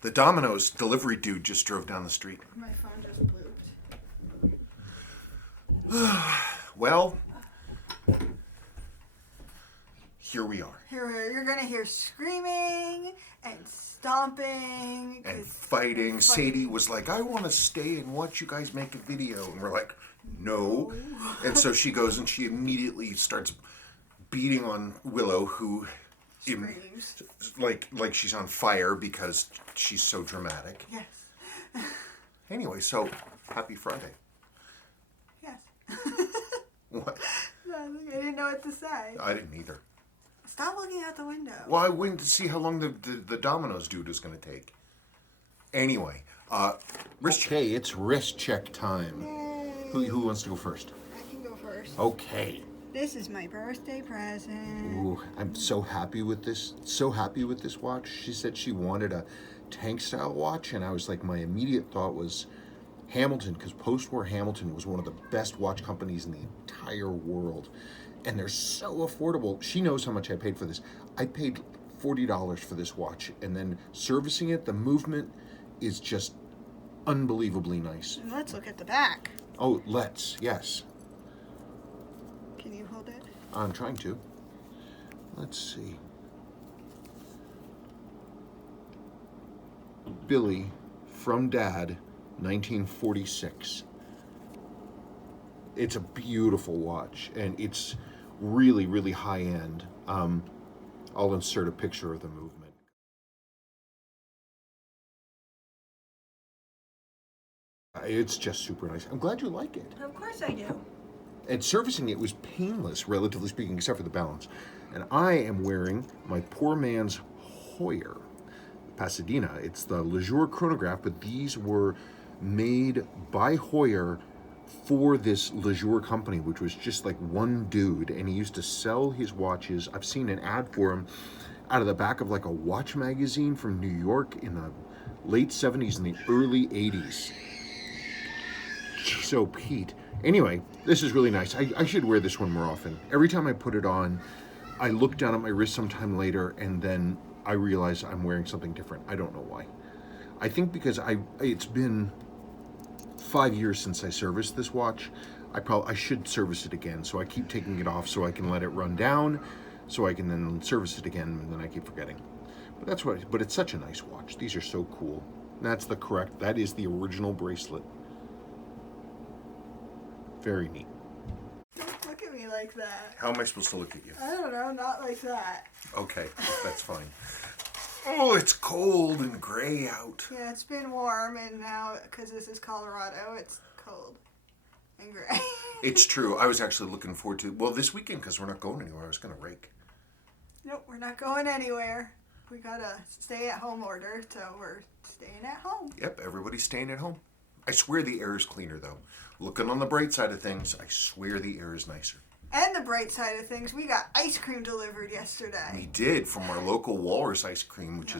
The Domino's delivery dude just drove down the street. My phone just blooped. Well, here we are. You're gonna hear screaming and stomping And fighting. Sadie was like, I want to stay and watch you guys make a video. And we're like, no. And so she goes and she immediately starts beating on Willow, who screams. like she's on fire because she's so dramatic. Yes. Anyway, so happy Friday. Yes. What? Nothing. I didn't know what to say. I didn't either. Stop looking out the window. Well, I went to see how long the Domino's dude was going to take. Anyway, wrist check. Okay, it's wrist check time. Yay. Who wants to go first? I can go first. Okay. This is my birthday present. Ooh, I'm so happy with this. So happy with this watch. She said she wanted a tank style watch, and I was like, my immediate thought was Hamilton, because post-war Hamilton was one of the best watch companies in the entire world. And they're so affordable. She knows how much I paid for this. I paid $40 for this watch, and then servicing it, the movement is just unbelievably nice. Let's look at the back. Oh, let's, yes. Can you hold it? I'm trying to. Let's see. Billy, from Dad, 1946. It's a beautiful watch, and it's really, really high end. I'll insert a picture of the movement. It's just super nice. I'm glad you like it. Of course I do. And servicing it was painless, relatively speaking, except for the balance. And I am wearing my poor man's Hoyer, Pasadena. It's the Lejour chronograph, but these were made by Hoyer for this Lejour company, which was just like one dude, and he used to sell his watches. I've seen an ad for him out of the back of like a watch magazine from New York in the late 70s and the early 80s. So Pete, anyway, this is really nice. I should wear this one more often. Every time I put it on, I look down at my wrist sometime later, and then I realize I'm wearing something different. I don't know why. I think because it's been 5 years since I serviced this watch. I should service it again, so I keep taking it off so I can let it run down, so I can then service it again, and then I keep forgetting. But it's such a nice watch. These are so cool. That is the original bracelet. Very neat. Don't look at me like that. How am I supposed to look at you? I don't know, not like that. Okay, that's fine. Oh, it's cold and gray out. Yeah, it's been warm, and now, because this is Colorado, it's cold and gray. It's true. I was actually looking forward to, this weekend, because we're not going anywhere. I was going to rake. Nope, we're not going anywhere. We got a stay-at-home order, so we're staying at home. Yep, everybody's staying at home. I swear the air is cleaner, though. Looking on the bright side of things, I swear the air is nicer. And the bright side of things, we got ice cream delivered yesterday. We did, from our local Walrus ice cream, which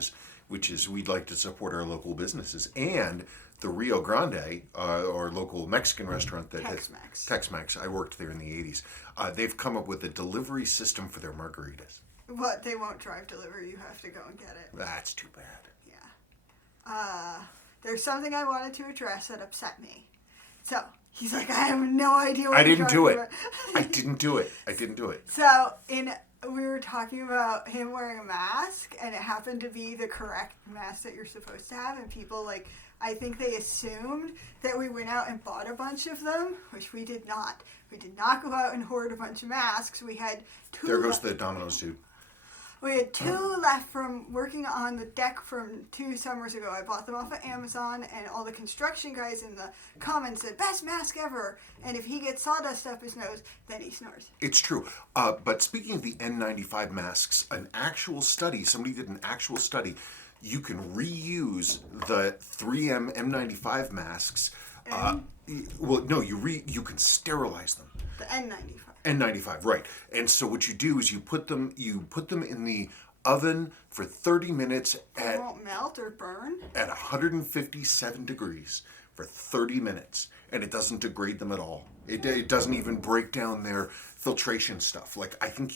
is we'd like to support our local businesses, and the Rio Grande, our local Mexican restaurant that Tex-Mex. Tex-Mex. I worked there in the 80s. They've come up with a delivery system for their margaritas. But they won't drive delivery. You have to go and get it. That's too bad. Yeah. There's something I wanted to address that upset me. So he's like, I have no idea what I you're didn't talking do it. about. I didn't do it. So we were talking about him wearing a mask, and it happened to be the correct mask that you're supposed to have, and people I think they assumed that we went out and bought a bunch of them, which we did not. We did not go out and hoard a bunch of masks. We had two. There goes the Domino's dude. We had two left from working on the deck from 2 summers ago. I bought them off of Amazon, and all the construction guys in the comments said, best mask ever. And if he gets sawdust up his nose, then he snores. It's true. But speaking of the N95 masks, somebody did an actual study. You can reuse the 3M M95 masks. You can sterilize them. The N95. N95, right. And so what you do is you put them in the oven for 30 minutes It won't melt or burn? At 157 degrees for 30 minutes, and it doesn't degrade them at all. It doesn't even break down their filtration stuff. Like, I think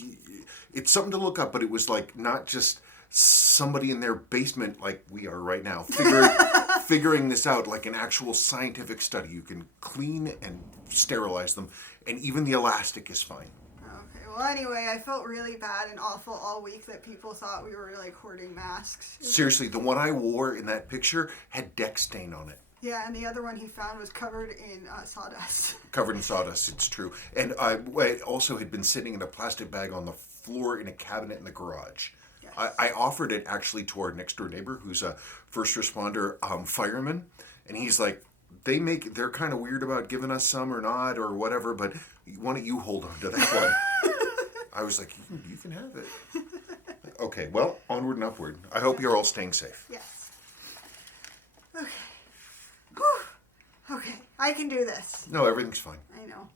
it's something to look up, but it was like not just somebody in their basement, like we are right now, figuring this out like an actual scientific study. You can clean and sterilize them, and even the elastic is fine. Okay, well, anyway, I felt really bad and awful all week that people thought we were like hoarding masks. Seriously, the one I wore in that picture had Deck stain on it. Yeah, and the other one he found was covered in sawdust. Covered in sawdust, it's true. And I also had been sitting in a plastic bag on the floor in a cabinet in the garage. Yes. I offered it actually to our next door neighbor, who's a first responder fireman, and he's like, they're kind of weird about giving us some or not or whatever, but why don't you hold on to that one? I was like, you can have it. Okay, well, onward and upward. I hope you're all staying safe. Yes. Okay. Whew. Okay, I can do this. No, everything's fine. I know.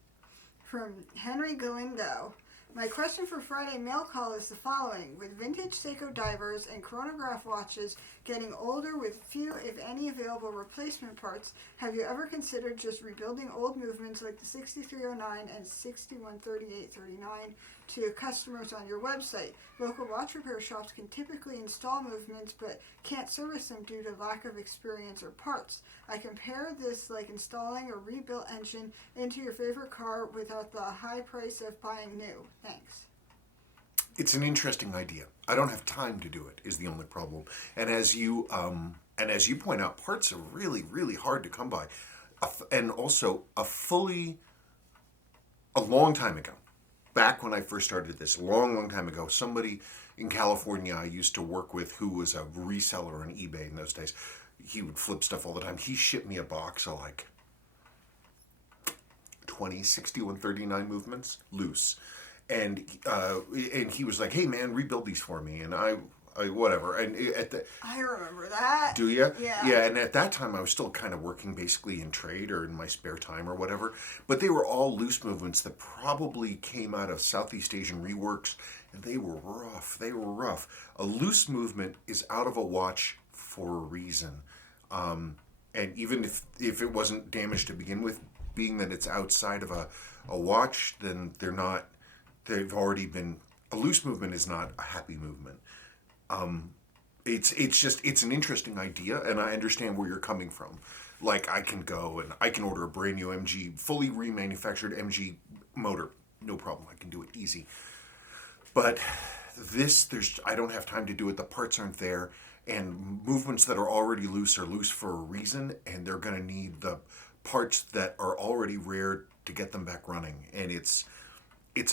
From Henry Galindo. My question for Friday mail call is the following. With vintage Seiko divers and chronograph watches getting older with few, if any, available replacement parts, have you ever considered just rebuilding old movements like the 6309 and 613839 to customers on your website? Local watch repair shops can typically install movements but can't service them due to lack of experience or parts. I compare this like installing a rebuilt engine into your favorite car without the high price of buying new. Thanks. It's an interesting idea. I don't have time to do it, is the only problem. And as you point out, parts are really, really hard to come by. And also, a long time ago, back when I first started this, long time ago, somebody in California I used to work with who was a reseller on eBay in those days. He would flip stuff all the time. He shipped me a box of like 20 6139 movements loose. And he was like, "Hey man, rebuild these for me." And I whatever. And I remember that. Do you? Yeah. Yeah. And at that time, I was still kind of working basically in trade or in my spare time or whatever. But they were all loose movements that probably came out of Southeast Asian reworks, and they were rough. They were rough. A loose movement is out of a watch for a reason, and even if it wasn't damaged to begin with, being that it's outside of a watch, then they're not. They've already been. A loose movement is not a happy movement. It's an interesting idea, and I understand where you're coming from. Like, I can go and I can order a brand new MG, fully remanufactured MG motor, no problem. I can do it easy. But I don't have time to do it. The parts aren't there, and movements that are already loose are loose for a reason, and they're going to need the parts that are already rare to get them back running. And it's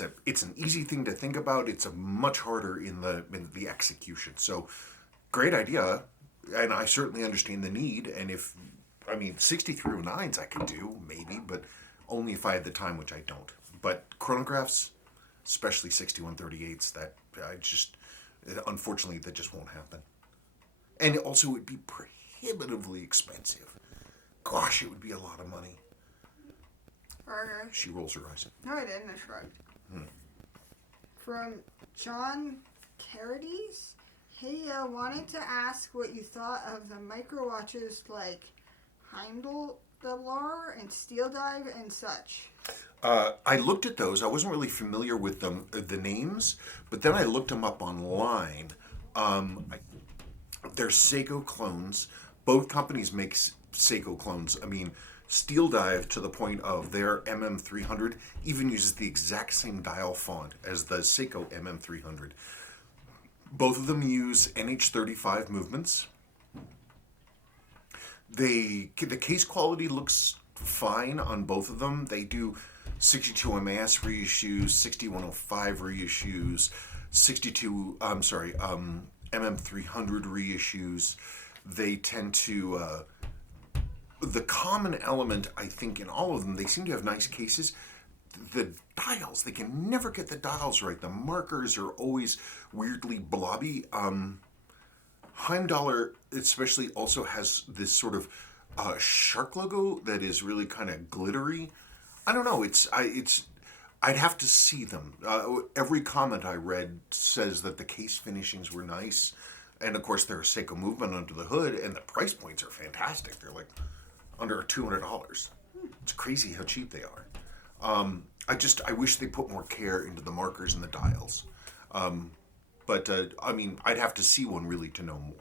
an easy thing to think about. It's a much harder in the execution. So, great idea, and I certainly understand the need. And 6309s I could do maybe, but only if I had the time, which I don't. But chronographs, especially 6138s, unfortunately that just won't happen. And also, it would be prohibitively expensive. Gosh, it would be a lot of money. Okay. She rolls her eyes. No, I didn't. I shrugged. From John Carides. Hey, wanted to ask what you thought of the micro watches like Heimdallr and Steel Dive and such. I looked at those. I wasn't really familiar with them, the names, but then I looked them up online. They're Seiko clones. Both companies make Seiko clones. I mean, Steel Dive, to the point of their MM300, even uses the exact same dial font as the Seiko MM300. Both of them use NH35 movements. The case quality looks fine on both of them. They do 62 MAS reissues, 6105 reissues, MM300 reissues. They tend to... the common element, I think, in all of them, they seem to have nice cases. The dials, they can never get the dials right. The markers are always weirdly blobby. Heimdallr especially also has this sort of shark logo that is really kind of glittery. I don't know. I'd have to see them. Every comment I read says that the case finishings were nice, and of course they're a Seiko movement under the hood, and the price points are fantastic. They're like under $200. It's crazy how cheap they are. I wish they put more care into the markers and the dials. But, I mean, I'd have to see one really to know more.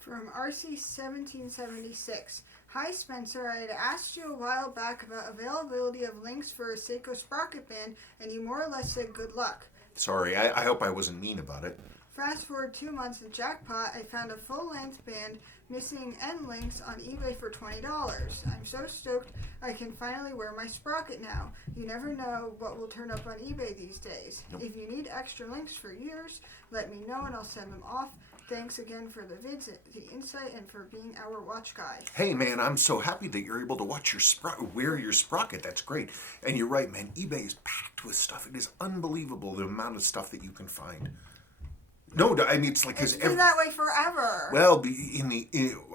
From RC1776. Hi Spencer, I had asked you a while back about availability of links for a Seiko sprocket band, and you more or less said good luck. Sorry, I hope I wasn't mean about it. Fast forward 2 months of jackpot, I found a full-length band missing end links on eBay for $20. I'm so stoked I can finally wear my sprocket now. You never know what will turn up on eBay these days. Nope. If you need extra links for yours, let me know and I'll send them off. Thanks again for the vids, the insight, and for being our watch guide. Hey man, I'm so happy that you're able to watch your wear your sprocket. That's great. And you're right, man. eBay is packed with stuff. It is unbelievable the amount of stuff that you can find. No, I mean it's like It's been that way forever. Well,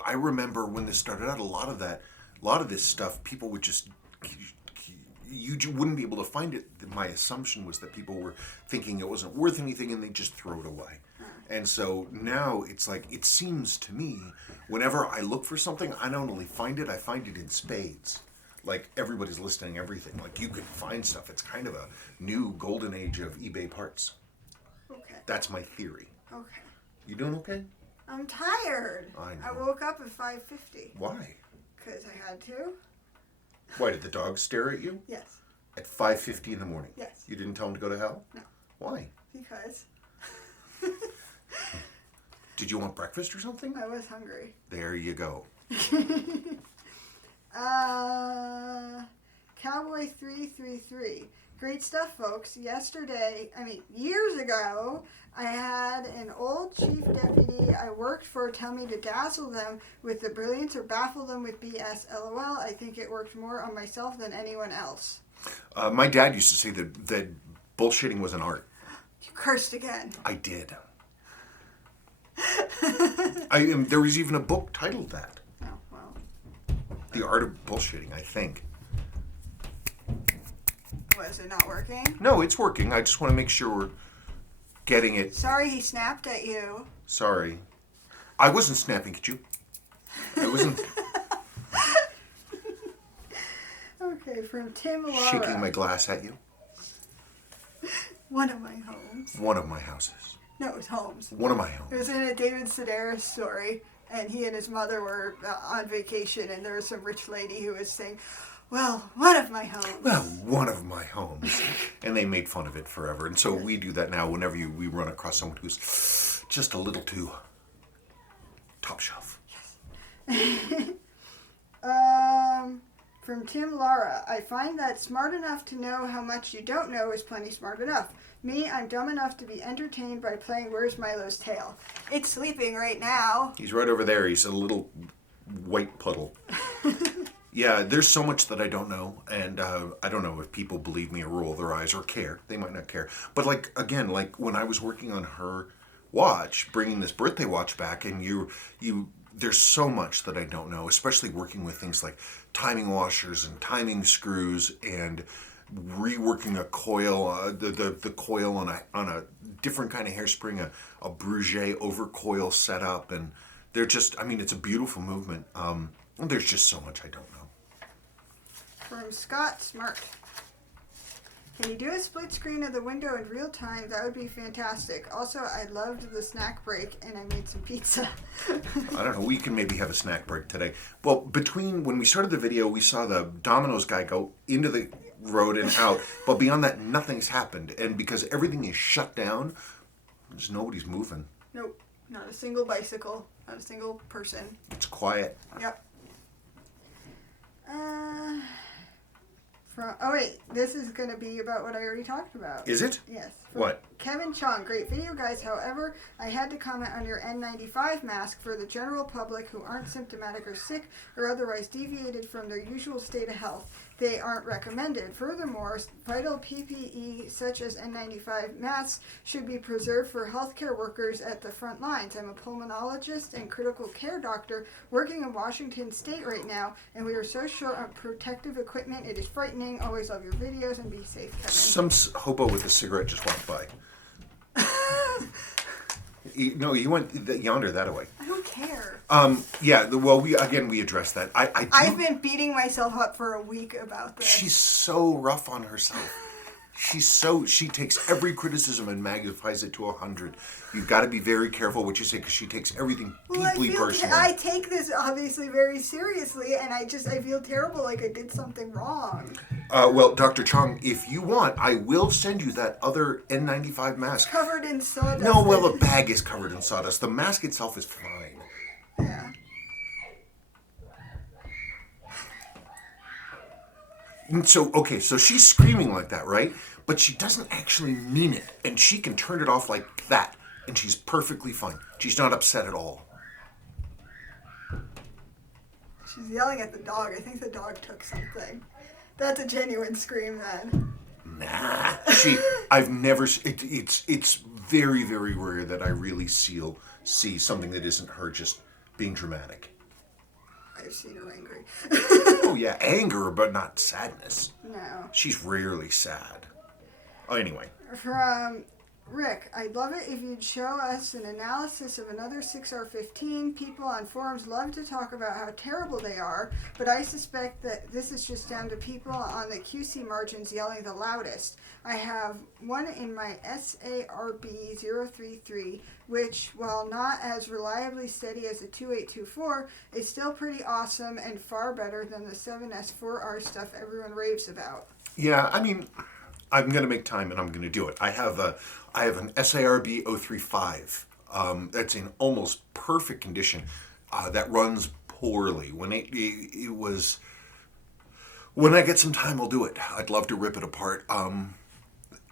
I remember when this started out, a lot of this stuff, people would just you wouldn't be able to find it. My assumption was that people were thinking it wasn't worth anything and they just throw it away. And so now it's like, it seems to me, whenever I look for something, I don't only find it, I find it in spades. Like everybody's listing everything. Like you can find stuff. It's kind of a new golden age of eBay parts. Okay. That's my theory. Okay. You doing okay? I'm tired. I know. I woke up at 5:50. Why? Because I had to. Why, did the dog stare at you? Yes. At 5:50 in the morning? Yes. You didn't tell him to go to hell? No. Why? Because Did you want breakfast or something? I was hungry. There you go. Cowboy 333. Great stuff, folks. Years ago, I had an old chief deputy I worked for tell me to dazzle them with the brilliance or baffle them with BS. LOL. I think it worked more on myself than anyone else. My dad used to say that bullshitting was an art. You cursed again. I did. There was even a book titled that. Oh, well. The Art of Bullshitting, I think. Was it not working? No, it's working. I just want to make sure we're getting it. Sorry he snapped at you. Sorry. I wasn't snapping at you. I wasn't Okay, from Tim Laura. shaking my glass at you. One of my homes. One of my houses. No, it was homes. One of my It homes. was in a David Sedaris story, and he and his mother were on vacation, and there was some rich lady who was saying, well, one of my homes. Well, one of my homes. And they made fun of it forever. And so we do that now whenever we run across someone who's just a little too top shelf. From Tim Lara, I find that smart enough to know how much you don't know is plenty smart enough. Me, I'm dumb enough to be entertained by playing Where's Milo's Tail. It's sleeping right now. He's right over there. He's a little white puddle. Yeah, there's so much that I don't know, and I don't know if people believe me or roll their eyes or care. They might not care. But like when I was working on her watch, bringing this birthday watch back, and there's so much that I don't know, especially working with things like timing washers and timing screws and reworking a coil, the coil on a different kind of hairspring, a Bruget over coil setup, and they're just, it's a beautiful movement. There's just so much I don't know. From Scott Smart. Can you do a split screen of the window in real time? That would be fantastic. Also, I loved the snack break, and I made some pizza. I don't know. We can maybe have a snack break today. Well, between when we started the video, we saw the Domino's guy go into the road and out. But beyond that, nothing's happened. And because everything is shut down, there's nobody's moving. Nope. Not a single bicycle. Not a single person. It's quiet. Yep. This is going to be about what I already talked about. Is it? Yes. What? Kevin Chong, great video, guys. However, I had to comment on your N95 mask for the general public who aren't symptomatic or sick or otherwise deviated from their usual state of health. They aren't recommended. Furthermore, vital PPE such as N95 masks should be preserved for healthcare workers at the front lines. I'm a pulmonologist and critical care doctor working in Washington State right now, and we are so short on protective equipment. It is frightening. Always love your videos and be safe, Kevin. Some hobo with a cigarette just walked by. You went yonder that way. I don't care. We addressed that. I've been beating myself up for a week about this. She's so rough on herself. She takes every criticism and magnifies it to 100. You've got to be very careful what you say because she takes everything deeply personally. I take this obviously very seriously, and I feel terrible, like I did something wrong. Well, Dr. Chung, if you want, I will send you that other N95 mask. Covered in sawdust. No, well, the bag is covered in sawdust. The mask itself is fine. Yeah. So, okay, so she's screaming like that, right? But she doesn't actually mean it. And she can turn it off like that. And she's perfectly fine. She's not upset at all. She's yelling at the dog. I think the dog took something. That's a genuine scream then. Nah. I've never, it's very, very rare that I really see something that isn't her just being dramatic. I've seen her angry. Oh yeah, anger, but not sadness. No. She's rarely sad. Oh, anyway. From Rick, I'd love it if you'd show us an analysis of another 6R15. People on forums love to talk about how terrible they are, but I suspect that this is just down to people on the QC margins yelling the loudest. I have one in my SARB033, which, while not as reliably steady as the 2824, is still pretty awesome and far better than the 7S4R stuff everyone raves about. Yeah, I mean, I'm going to make time and I'm going to do it. I have an SARB 035 that's in almost perfect condition that runs poorly. When I get some time, I'll do it. I'd love to rip it apart.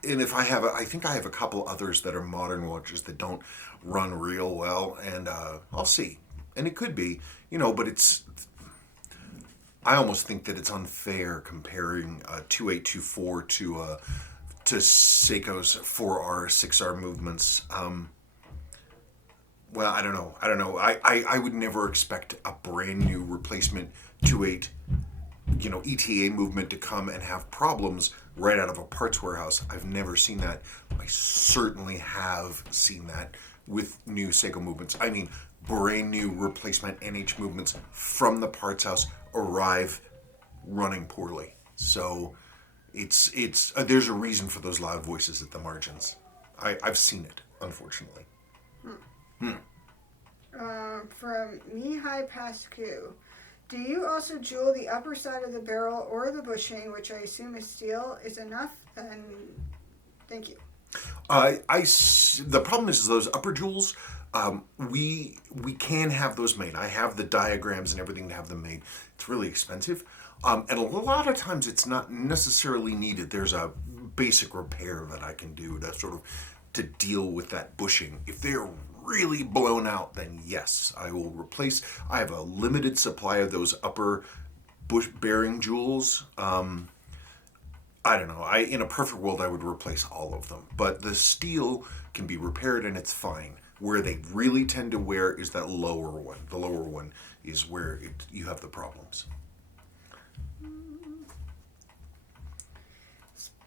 And if I think I have a couple others that are modern watches that don't run real well, and I'll see. And it could be, but I almost think that it's unfair comparing 2824 to Seiko's 4R, 6R movements. Well, I don't know. I would never expect a brand new replacement 28, ETA movement to come and have problems right out of a parts warehouse. I've never seen that. I certainly have seen that with new Seiko movements. I mean, brand new replacement NH movements from the parts house arrive running poorly. So it's there's a reason for those loud voices at the margins. I've seen it, unfortunately. From Mihai Pascu. Do you also jewel the upper side of the barrel or the bushing, which I assume is steel, is enough? Then thank you. The problem is those upper jewels, we can have those made. I have the diagrams and everything to have them made. It's really expensive. And a lot of times it's not necessarily needed. There's a basic repair that I can do to deal with that bushing. If they're really blown out, then yes, I will replace. I have a limited supply of those upper bush bearing jewels. I don't know. In a perfect world, I would replace all of them. But the steel can be repaired and it's fine. Where they really tend to wear is that lower one. The lower one is where you have the problems.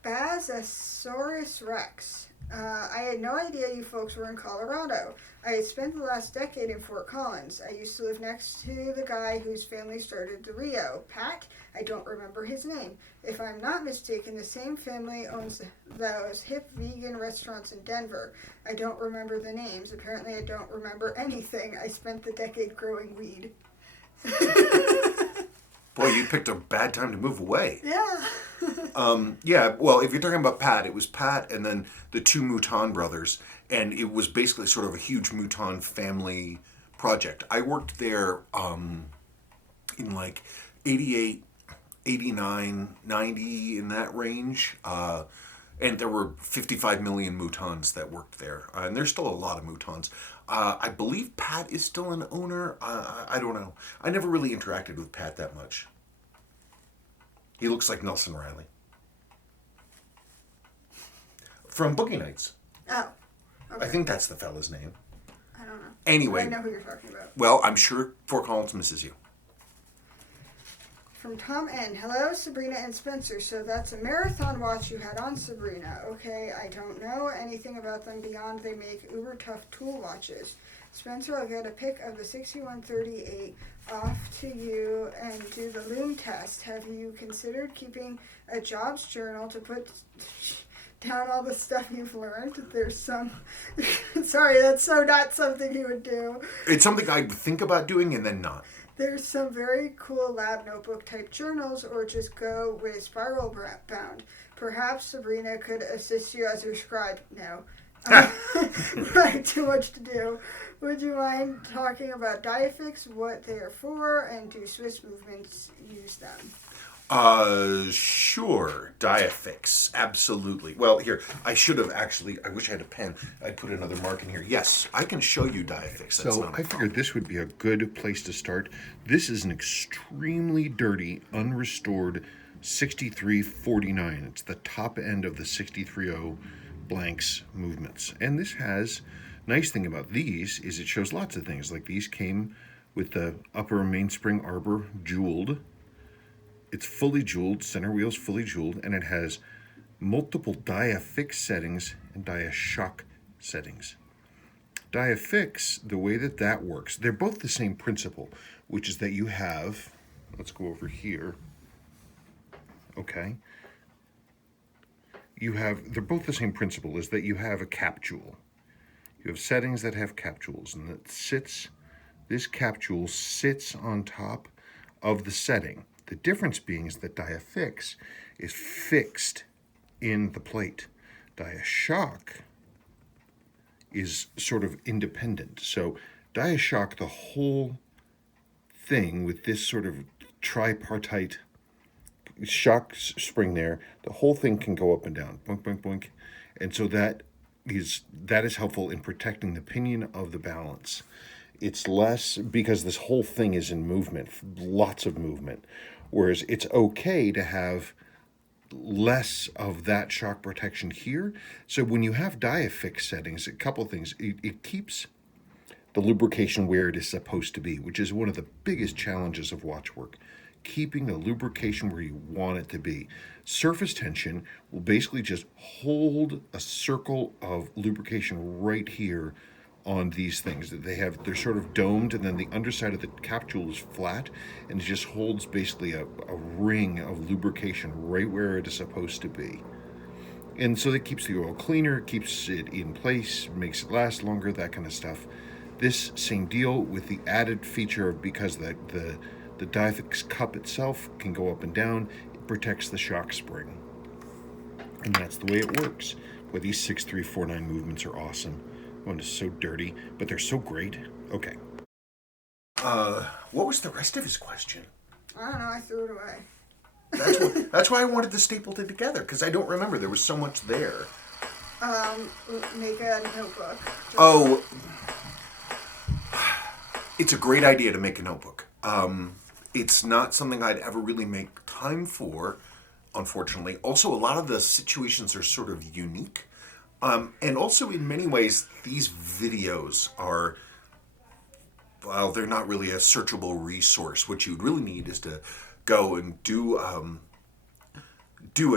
Spazosaurus Rex. I had no idea you folks were in Colorado. I had spent the last decade in Fort Collins. I used to live next to the guy whose family started the Rio. Pat? I don't remember his name. If I'm not mistaken, the same family owns those hip vegan restaurants in Denver. I don't remember the names. Apparently I don't remember anything. I spent the decade growing weed. Boy, you picked a bad time to move away. Yeah. Yeah, well, if you're talking about Pat, it was Pat and then the two Mouton brothers, and it was basically sort of a huge Mouton family project. I worked there in like 88, 89, 90, in that range, and there were 55 million Moutons that worked there, and there's still a lot of Moutons. I believe Pat is still an owner. I don't know. I never really interacted with Pat that much. He looks like Nelson Riley. From Boogie Nights. Oh. Okay. I think that's the fella's name. I don't know. Anyway. I know who you're talking about. Well, I'm sure Fort Collins misses you. From Tom N. Hello, Sabrina and Spencer. So that's a marathon watch you had on, Sabrina. Okay, I don't know anything about them beyond they make uber tough tool watches. Spencer, I'll get a pic of the 6138 off to you and do the lume test. Have you considered keeping a jobs journal to put down all the stuff you've learned. There's some... Sorry, that's so not something you would do. It's something I think about doing and then not. There's some very cool lab notebook type journals, or just go with spiral bound. Perhaps Sabrina could assist you as your scribe. No. Right, too much to do. Would you mind talking about Diafix, what they are for, and do Swiss movements use them? Sure. Diafix. Absolutely. Well, here, I should have actually, I wish I had a pen. I'd put another mark in here. Yes, I can show you Diafix. So I figured this would be a good place to start. This is an extremely dirty, unrestored 6349. It's the top end of the 630 blanks movements. And this has, nice thing about these is it shows lots of things. Like these came with the upper mainspring arbor jeweled. It's fully jeweled, center wheel's fully jeweled, and it has multiple Diafix settings and Diashock settings. Diafix, the way that works, they're both the same principle, which is that you have, let's go over here, okay, they're both the same principle, is that you have a cap jewel. You have settings that have cap jewels, and this cap jewel sits on top of the setting. The difference being is that Diafix is fixed in the plate. Diashock is sort of independent. So Diashock, the whole thing with this sort of tripartite shock spring there, the whole thing can go up and down, boink, boink, boink. And so that is helpful in protecting the pinion of the balance. It's less, because this whole thing is in movement, lots of movement. Whereas it's okay to have less of that shock protection here. So when you have Diafix settings, a couple of things, it keeps the lubrication where it is supposed to be, which is one of the biggest challenges of watch work. Keeping the lubrication where you want it to be. Surface tension will basically just hold a circle of lubrication right here on these things. They're sort of domed, and then the underside of the cap jewel is flat, and it just holds basically a ring of lubrication right where it is supposed to be. And so that keeps the oil cleaner, keeps it in place, makes it last longer, that kind of stuff. This same deal with the added feature of, because the Diafix cup itself can go up and down, it protects the shock spring. And that's the way it works. Boy, these 6349 movements are awesome. One is so dirty, but they're so great. Okay. What was the rest of his question? I don't know, I threw it away. That's why I wanted to staple it together, because I don't remember. There was so much there. Make a notebook. Oh, it's a great idea to make a notebook. It's not something I'd ever really make time for, unfortunately. Also, a lot of the situations are sort of unique. And also, in many ways, these videos are, well, they're not really a searchable resource. What you'd really need is to go and do a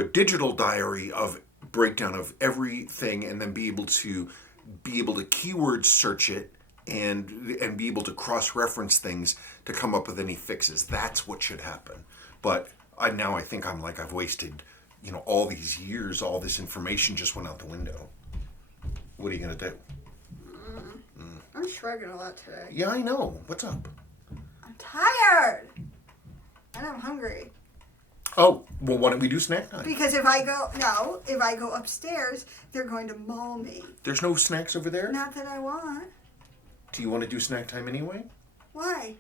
digital diary of breakdown of everything, and then be able to keyword search it and be able to cross-reference things to come up with any fixes. That's what should happen. But now I think I've wasted, all these years, all this information just went out the window. What are you going to do? I'm shrugging a lot today. Yeah, I know. What's up? I'm tired. And I'm hungry. Oh, well, why don't we do snack time? Because if I go upstairs, they're going to maul me. There's no snacks over there? Not that I want. Do you want to do snack time anyway? Why?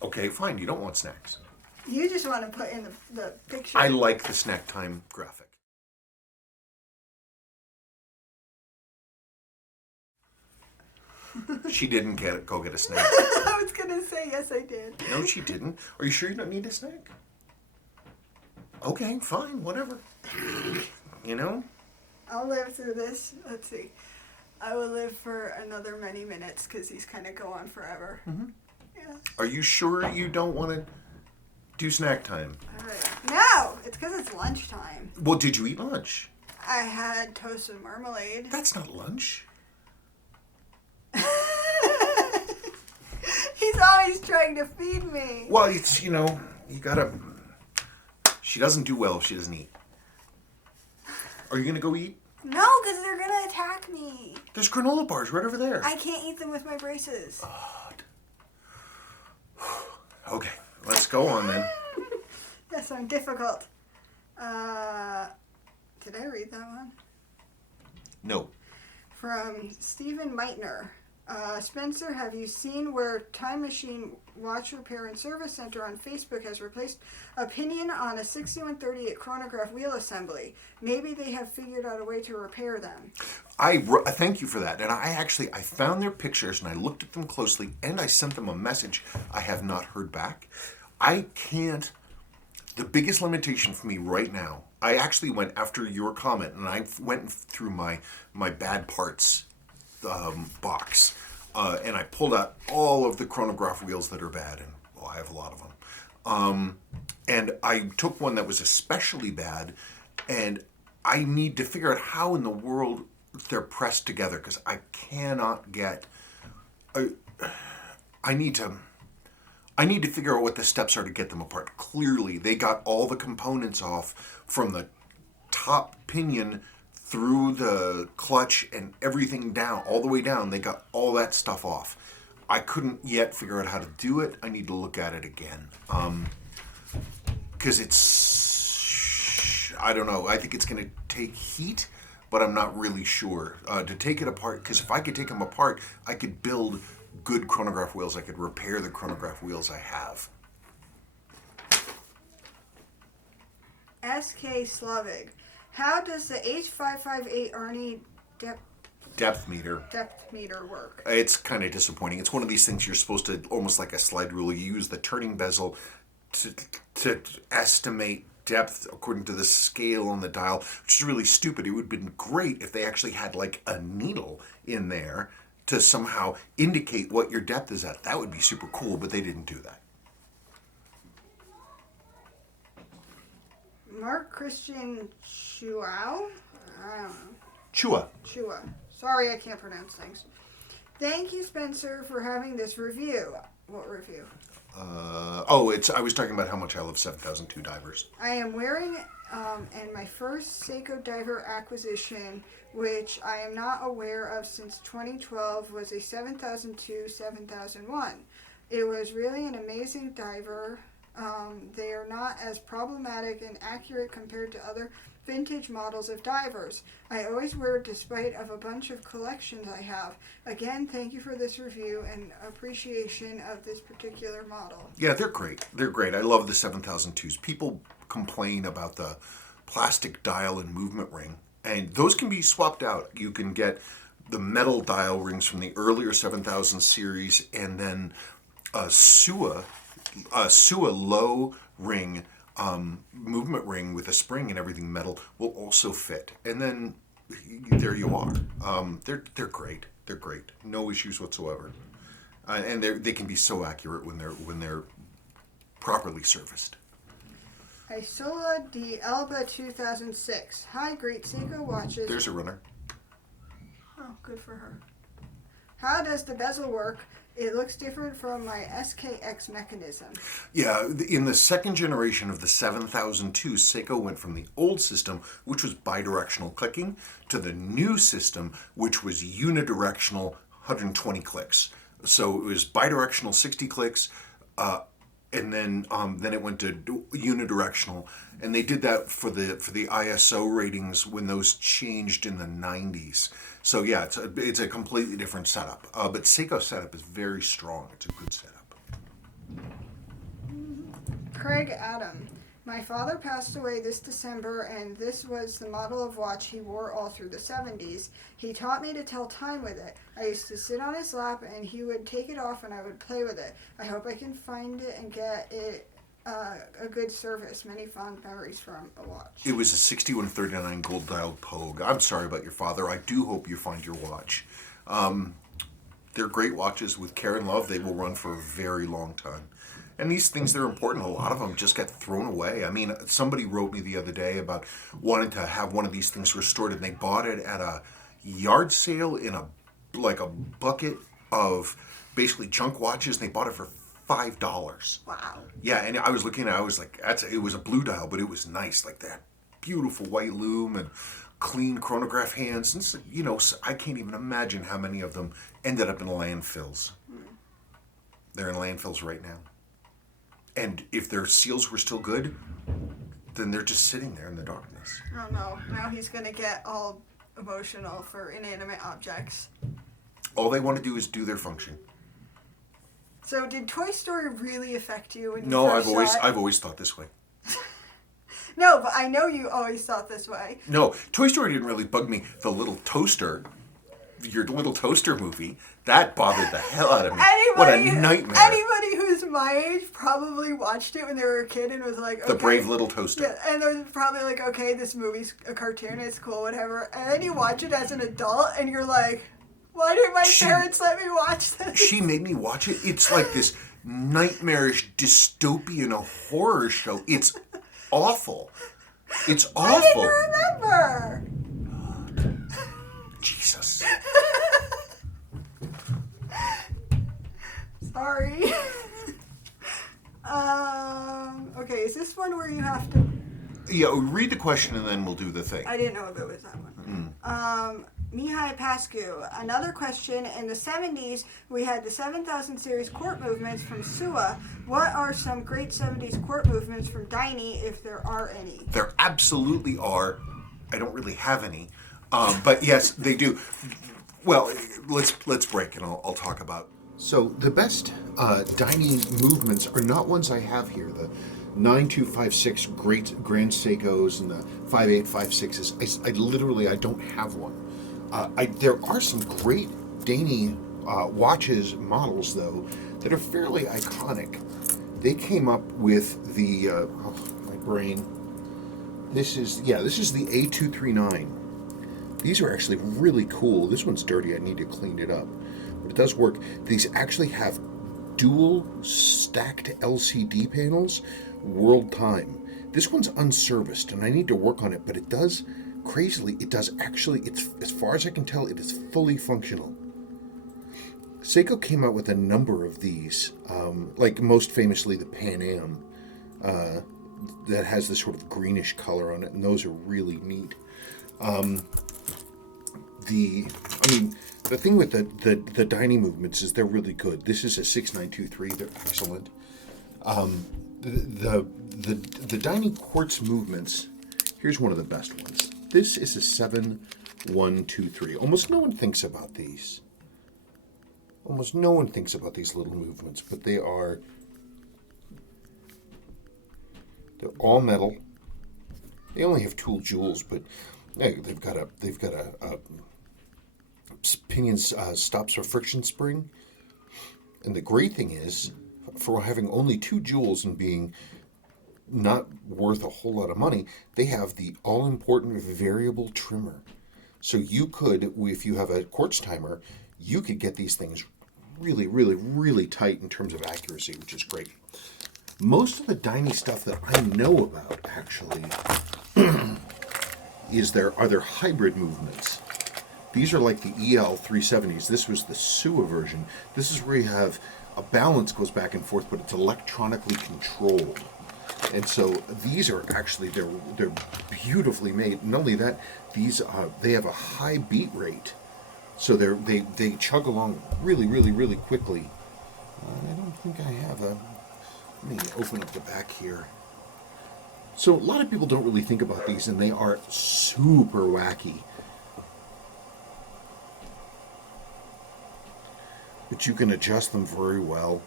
Okay, fine. You don't want snacks. You just want to put in the picture. I like the snack time graphic. She didn't go get a snack. I was going to say, yes, I did. No, she didn't. Are you sure you don't need a snack? Okay, fine, whatever. I'll live through this. Let's see. I will live for another many minutes because these kind of go on forever. Mm-hmm. Yeah. Are you sure you don't want to do snack time? All right. No, it's because it's lunchtime. Well, did you eat lunch? I had toast and marmalade. That's not lunch. He's always trying to feed me. Well, it's, you gotta... She doesn't do well if she doesn't eat. Are you going to go eat? No. me. There's granola bars right over there. I can't eat them with my braces. Okay, let's go on then. Yes, I'm difficult. Did I read that one? No. From Stephen Meitner. Spencer, have you seen where Time Machine Watch Repair and Service Center on Facebook has replaced opinion on a 6138 chronograph wheel assembly? Maybe they have figured out a way to repair them. I thank you for that. And I found their pictures and I looked at them closely and I sent them a message. I have not heard back. I can't. The biggest limitation for me right now, I actually went after your comment and I went through my bad parts box and I pulled out all of the chronograph wheels that are bad, and well, I have a lot of them. And I took one that was especially bad, and I need to figure out how in the world they're pressed together because I cannot get. I need to figure out what the steps are to get them apart. Clearly, they got all the components off from the top pinion through the clutch and everything down, all the way down. They got all that stuff off. I couldn't yet figure out how to do it. I need to look at it again. Because I don't know. I think it's going to take heat, but I'm not really sure. To take it apart, because if I could take them apart, I could build good chronograph wheels. I could repair the chronograph wheels I have. SK Slavig. How does the H558 Arnie Depth meter work? It's kind of disappointing. It's one of these things you're supposed to, almost like a slide rule, you use the turning bezel to estimate depth according to the scale on the dial, which is really stupid. It would have been great if they actually had like a needle in there to somehow indicate what your depth is at. That would be super cool, but they didn't do that. Mark Christian Chuao? I don't know. Chua. Sorry, I can't pronounce things. Thank you, Spencer, for having this review. What review? I was talking about how much I love 7002 divers. I am wearing and my first Seiko diver acquisition, which I am not aware of since 2012, was a 7002-7001. It was really an amazing diver. They are not as problematic and accurate compared to other vintage models of divers. I always wear despite of a bunch of collections I have. Again, thank you for this review and appreciation of this particular model. Yeah, they're great. They're great. I love the 7002s. People complain about the plastic dial and movement ring, and those can be swapped out. You can get the metal dial rings from the earlier 7000 series, and then a Sua low ring, movement ring with a spring and everything metal will also fit. And then there you are. They're great. They're great. No issues whatsoever. And they can be so accurate when they're properly serviced. Isola di Elba 2006. Hi, great Seiko watches. There's a runner. Oh, good for her. How does the bezel work? It looks different from my SKX mechanism. Yeah, in the second generation of the 7002, Seiko went from the old system, which was bidirectional clicking, to the new system, which was unidirectional 120 clicks. So it was bidirectional 60 clicks, and then it went to unidirectional, and they did that for the ISO ratings when those changed in the 90s. So yeah, it's a completely different setup. But Seiko's setup is very strong. It's a good setup. Craig Adam. My father passed away this December, and this was the model of watch he wore all through the 70s. He taught me to tell time with it. I used to sit on his lap, and he would take it off, and I would play with it. I hope I can find it and get it a good service. Many fond memories from a watch. It was a 6139 gold dialed Pogue. I'm sorry about your father. I do hope you find your watch. They're great watches. With care and love, they will run for a very long time. And these things, they're important. A lot of them just get thrown away. I mean, somebody wrote me the other day about wanting to have one of these things restored, and they bought it at a yard sale in a bucket of basically junk watches, and they bought it for $5. Wow. Yeah, and I was looking at it, I was like, it was a blue dial, but it was nice, like that beautiful white lume, and clean chronograph hands. And, I can't even imagine how many of them ended up in landfills. They're in landfills right now. And if their seals were still good, then they're just sitting there in the darkness. Oh no, now he's going to get all emotional for inanimate objects. All they want to do is do their function. So did Toy Story really affect you when you No, first saw it? I've always thought this way. No, but I know you always thought this way. No, Toy Story didn't really bug me. The little toaster, your little toaster movie, that bothered the hell out of me. What a nightmare. Anybody who's my age probably watched it when they were a kid and was like, okay. The brave little toaster. Yeah, and they're probably like, okay, this movie's a cartoon, it's cool, whatever. And then you watch it as an adult and you're like, why didn't my parents let me watch this? She made me watch it. It's like this nightmarish dystopian horror show. It's awful. It's awful. I didn't remember. Jesus. Sorry. Okay, is this one where you have to... Yeah, read the question and then we'll do the thing. I didn't know if it was that one. Mihai Pascu, another question. In the 70s, we had the 7000 series court movements from Sua. What are some great 70s court movements from Daini, if there are any? There absolutely are. I don't really have any. But yes, they do. Well, let's break and I'll talk about. So the best Daini movements are not ones I have here. The 9256 great Grand Seikos and the 5856s. I don't have one. There are some great Daini watches models though that are fairly iconic. They came up with the my brain. This is the A239. These are actually really cool. This one's dirty. I need to clean it up, but it does work. These actually have dual stacked LCD panels, world time. This one's unserviced, and I need to work on it, but it does. Crazily, it does actually, it's, as far as I can tell, it is fully functional. Seiko came out with a number of these, like most famously the Pan Am, that has this sort of greenish color on it, and those are really neat. The thing with the Daini movements is they're really good. This is a 6923, they're excellent. The Daini quartz movements, here's one of the best ones. This is a 7123. Almost no one thinks about these. Almost no one thinks about these little movements, but they're all metal. They only have tool jewels, but they've got a pinion stops for friction spring. And the great thing is, for having only 2 jewels and being not worth a whole lot of money, they have the all-important variable trimmer. So you could, if you have a quartz timer, you could get these things really, really, really tight in terms of accuracy, which is great. Most of the Daini stuff that I know about, actually, are their hybrid movements. These are like the EL370s. This was the Sua version. This is where you have a balance goes back and forth, but it's electronically controlled. And so these are actually, they're beautifully made. Not only that, these they have a high beat rate, so they chug along really, really, really quickly. I don't think I have a. Let me open up the back here. So a lot of people don't really think about these, and they are super wacky. But you can adjust them very well,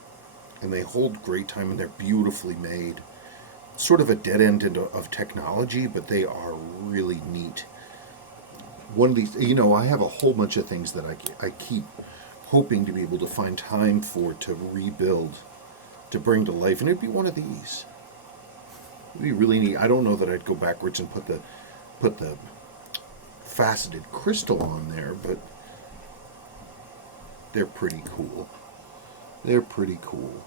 and they hold great time, and they're beautifully made. Sort of a dead end of technology, but they are really neat. One of these, I have a whole bunch of things that I keep hoping to be able to find time for to rebuild, to bring to life, and it'd be one of these. It'd be really neat. I don't know that I'd go backwards and put the faceted crystal on there, but they're pretty cool. They're pretty cool.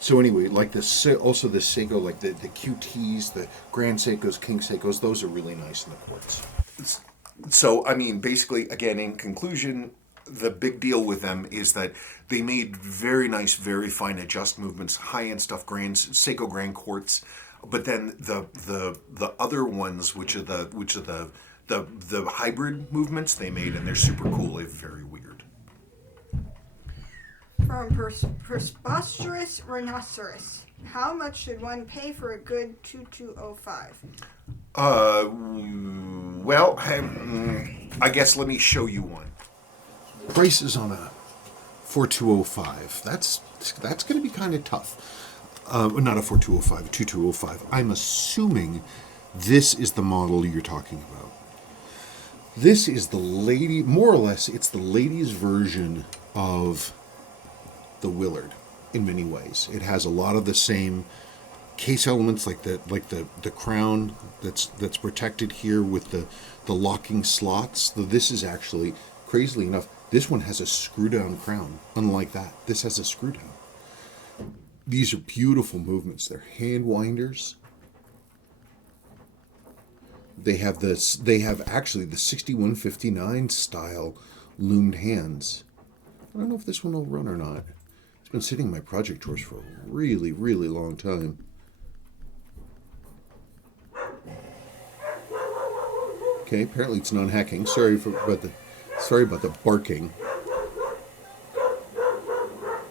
So anyway, like also the Seiko, like the QTs, the Grand Seikos, King Seikos, those are really nice in the quartz. So, basically, again, in conclusion, the big deal with them is that they made very nice, very fine adjust movements, high-end stuff, Seiko Grand Quartz. But then the other ones, which are the hybrid movements they made, and they're super cool. They're very weird. From Preposterous Rhinoceros. How much should one pay for a good 2205? Well, I guess let me show you one. Prices on a 4205. That's going to be kind of tough. Not a 4205, a 2205. I'm assuming this is the model you're talking about. This is the lady, more or less, it's the ladies' version of the Willard in many ways. It has a lot of the same case elements, like the crown that's protected here with the locking slots. This is actually, crazily enough, this one has a screw down crown. Unlike that, this has a screw down. These are beautiful movements. They're hand winders. They have this. They have actually the 6159 style loomed hands. I don't know if this one will run or not. It's been sitting in my project drawers for a really, really long time. Okay, apparently it's non-hacking. Sorry about the barking.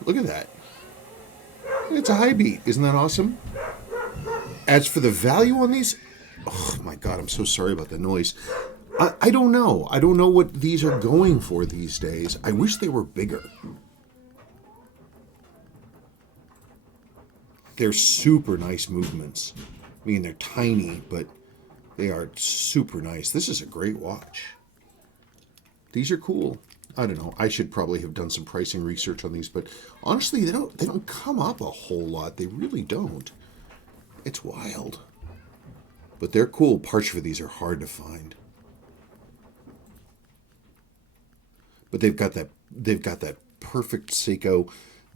Look at that. It's a high beat. Isn't that awesome? As for the value on these, oh my God, I'm so sorry about the noise. I don't know. I don't know what these are going for these days. I wish they were bigger. They're super nice movements. I mean, they're tiny, but they are super nice. This is a great watch. These are cool. I don't know. I should probably have done some pricing research on these, but honestly, they don't come up a whole lot. They really don't. It's wild. But they're cool. Parts for these are hard to find. But they've got that perfect Seiko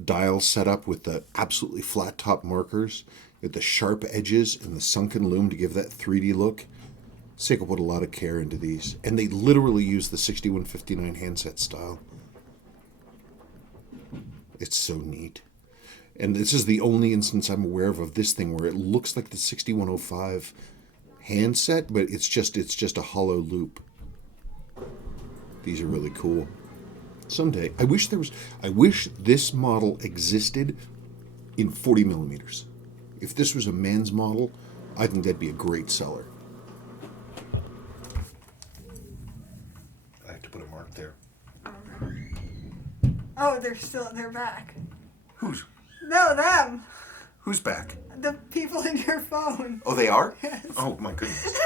dial setup with the absolutely flat top markers, with the sharp edges and the sunken loom to give that 3D look. Seiko put a lot of care into these, and they literally use the 6159 handset style. It's so neat. And this is the only instance I'm aware of this thing where it looks like the 6105 handset, but it's just a hollow loop. These are really cool. Someday, I wish this model existed in 40 millimeters. If this was a men's model, I think that'd be a great seller. I have to put a mark there. Oh, they're back. Who's? No, them. Who's back? The people in your phone. Oh, they are? Yes. Oh, my goodness.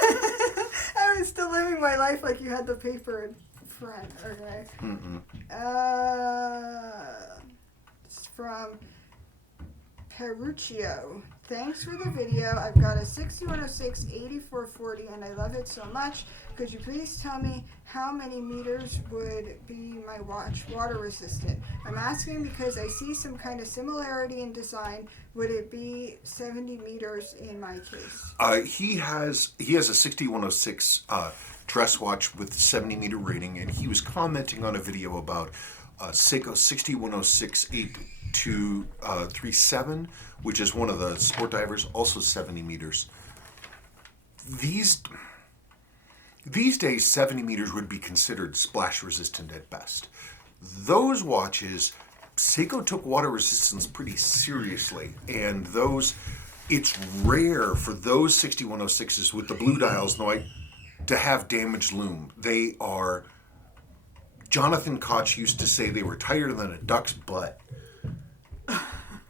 I was still living my life like you had the paper in front. Okay. It's from Peruccio. Thanks for the video. I've got a 6106 8440 and I love it so much. Could you please tell me how many meters would be my watch water resistant? I'm asking because I see some kind of similarity in design. Would it be 70 meters in my case? He has a 6106 dress watch with 70 meter rating, and he was commenting on a video about Seiko 6106 8237, which is one of the sport divers, also 70 meters. These days, 70 meters would be considered splash resistant at best. Those watches, Seiko took water resistance pretty seriously, and it's rare for those 6106s with the blue dials to have damaged loom. They are, Jonathan Koch used to say they were tighter than a duck's butt.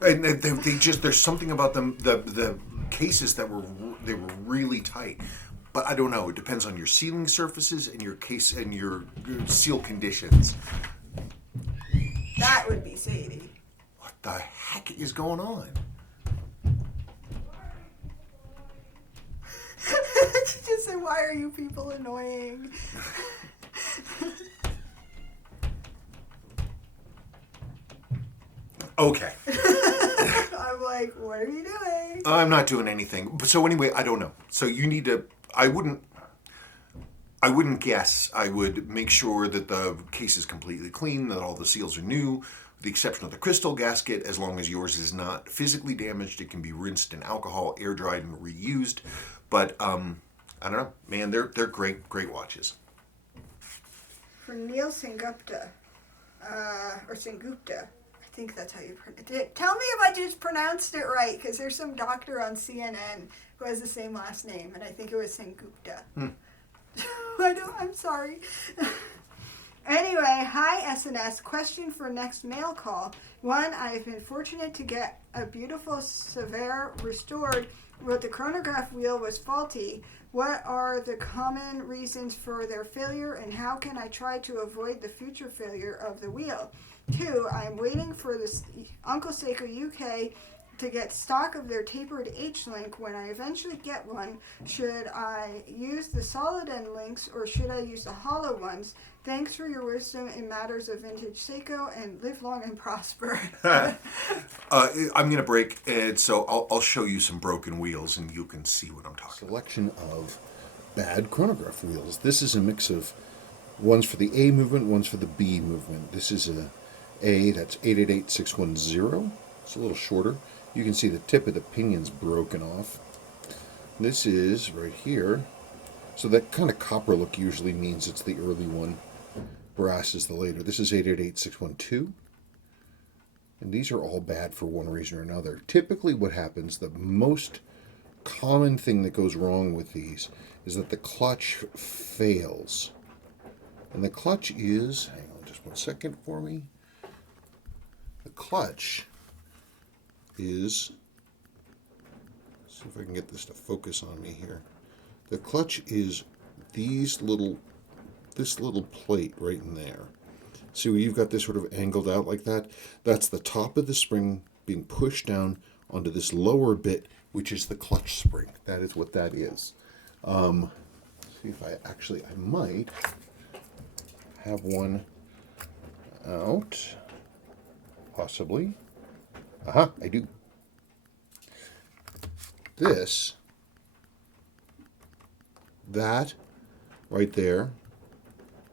And there's something about them, the cases they were really tight. But I don't know. It depends on your sealing surfaces and your case and your seal conditions. That would be Sadie. What the heck is going on? She just said, "Why are you people annoying?" Okay. I'm like, what are you doing? I'm not doing anything. So anyway, I don't know. So you need to. I wouldn't guess. I would make sure that the case is completely clean, that all the seals are new. the exception of the crystal gasket, as long as yours is not physically damaged, it can be rinsed in alcohol, air dried, and reused. But I don't know, man, they're great watches. For Neil Sengupta, or Sengupta, I think that's how you pronounce it. Tell me if I just pronounced it right, because there's some doctor on CNN who has the same last name, and I think it was Sengupta. I'm sorry. Anyway, hi SNS. Question for next mail call. One, I've been fortunate to get a beautiful Sever restored, but the chronograph wheel was faulty. What are the common reasons for their failure, and how can I try to avoid the future failure of the wheel? Two, I'm waiting for the Uncle Seiko UK to get stock of their tapered H-link. When I eventually get one, should I use the solid end links or should I use the hollow ones? Thanks for your wisdom in matters of vintage Seiko, and live long and prosper. I'm going to break it, so I'll show you some broken wheels and you can see what I'm talking about. Selection of bad chronograph wheels. This is a mix of ones for the A movement, ones for the B movement. This is A, that's 888610. It's a little shorter. You can see the tip of the pinion's broken off. This is right here. So that kind of copper look usually means it's the early one. Brass is the later. This is 888612. And these are all bad for one reason or another. Typically what happens, the most common thing that goes wrong with these is that the clutch fails. And the clutch is, hang on just one second for me. The clutch is, see if I can get this to focus on me here. The clutch is this little plate right in there. See where you've got this sort of angled out like that? That's the top of the spring being pushed down onto this lower bit, which is the clutch spring. That is what that is. See if I might have one out, possibly. Aha, I do. That right there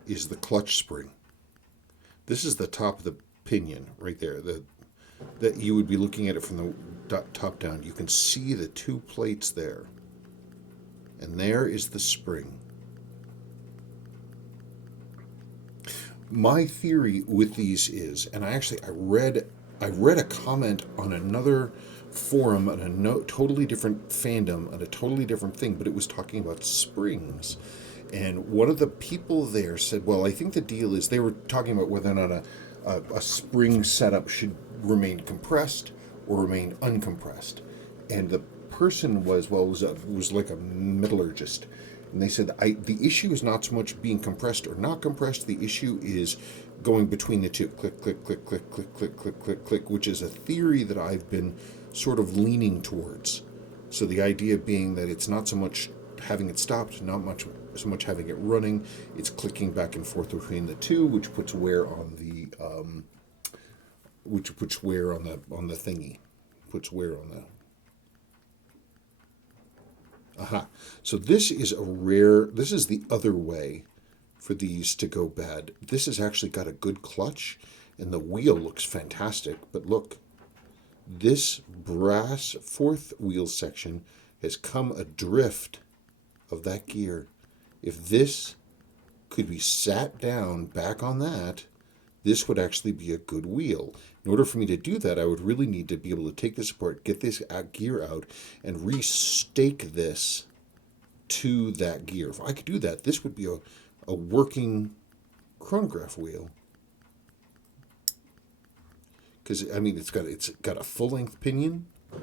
is the clutch spring. This is the top of the pinion right there. That you would be looking at it from the top down. You can see the two plates there. And there is the spring. My theory with these is, and I read a comment on another forum on a totally different fandom, on a totally different thing, but it was talking about springs. And one of the people there said, well, I think the deal is, they were talking about whether or not a spring setup should remain compressed or remain uncompressed. And the person was like a metallurgist. And they said, the issue is not so much being compressed or not compressed. The issue is going between the two. Click, click, click, click, click, click, click, click, click, which is a theory that I've been sort of leaning towards. So the idea being that it's not so much having it stopped, not so much having it running. It's clicking back and forth between the two, which puts wear on the thingy. Puts wear on the. Aha. So this is the other way for these to go bad. This has actually got a good clutch, and the wheel looks fantastic. But look, this brass fourth wheel section has come adrift of that gear. If this could be sat down back on that, this would actually be a good wheel. In order for me to do that, I would really need to be able to take this apart, get this gear out, and restake this to that gear. If I could do that, this would be a working chronograph wheel. Because, I mean, it's got a full-length pinion. I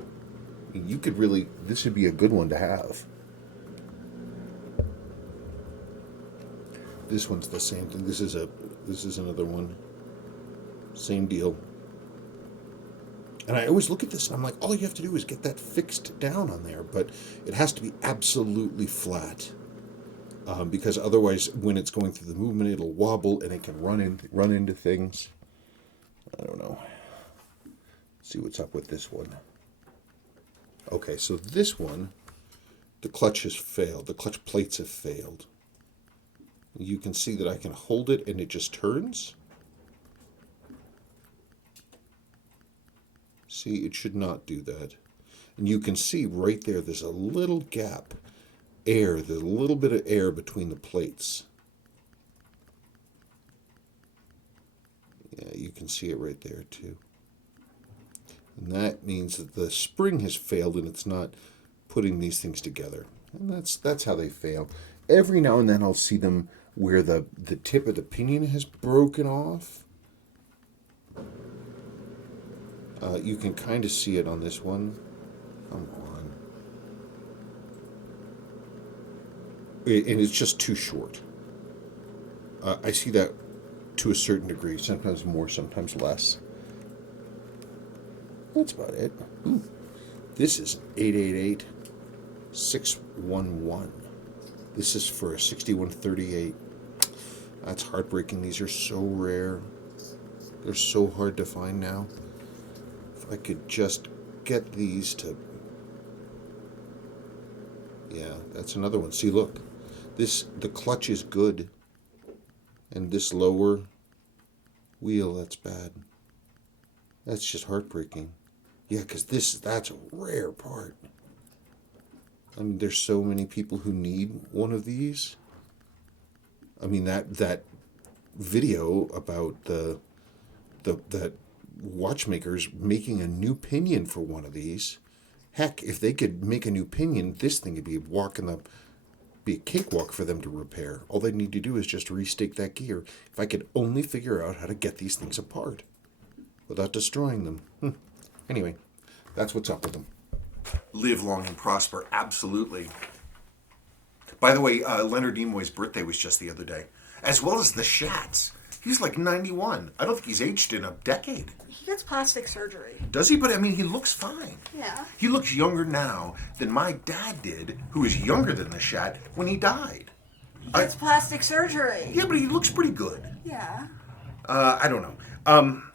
mean, you could really, this would be a good one to have. This one's the same thing. This is another one. Same deal. And I always look at this and I'm like, all you have to do is get that fixed down on there, but it has to be absolutely flat. Because otherwise, when it's going through the movement, it'll wobble and it can run into things. I don't know. Let's see what's up with this one. Okay, so this one, the clutch has failed. The clutch plates have failed. You can see that I can hold it and it just turns. See, it should not do that. And you can see right there, there's a little gap. There's a little bit of air between the plates. Yeah, you can see it right there too. And that means that the spring has failed and it's not putting these things together. And that's how they fail. Every now and then I'll see them where the tip of the pinion has broken off. You can kind of see it on this one. Come on. And it's just too short. I see that to a certain degree, sometimes more, sometimes less. That's about it. Ooh. This is 888-611. This is for a 6138. That's heartbreaking. These are so rare. They're so hard to find now. If I could just get these to... Yeah, that's another one. See, look. The clutch is good. And this lower wheel, that's bad. That's just heartbreaking. Yeah, because that's a rare part. I mean, there's so many people who need one of these. I mean, that video about that watchmakers making a new pinion for one of these. Heck, if they could make a new pinion, this thing would be a cakewalk for them to repair. All they need to do is just restake that gear. If I could only figure out how to get these things apart without destroying them. Anyway, that's what's up with them. Live long and prosper, absolutely. By the way, Leonard Nimoy's birthday was just the other day, as well as the Shat's. He's like 91. I don't think he's aged in a decade. He gets plastic surgery. Does he? But I mean, he looks fine. Yeah. He looks younger now than my dad did, who was younger than the Shat when he died. He gets plastic surgery. Yeah, but he looks pretty good. Yeah. I don't know.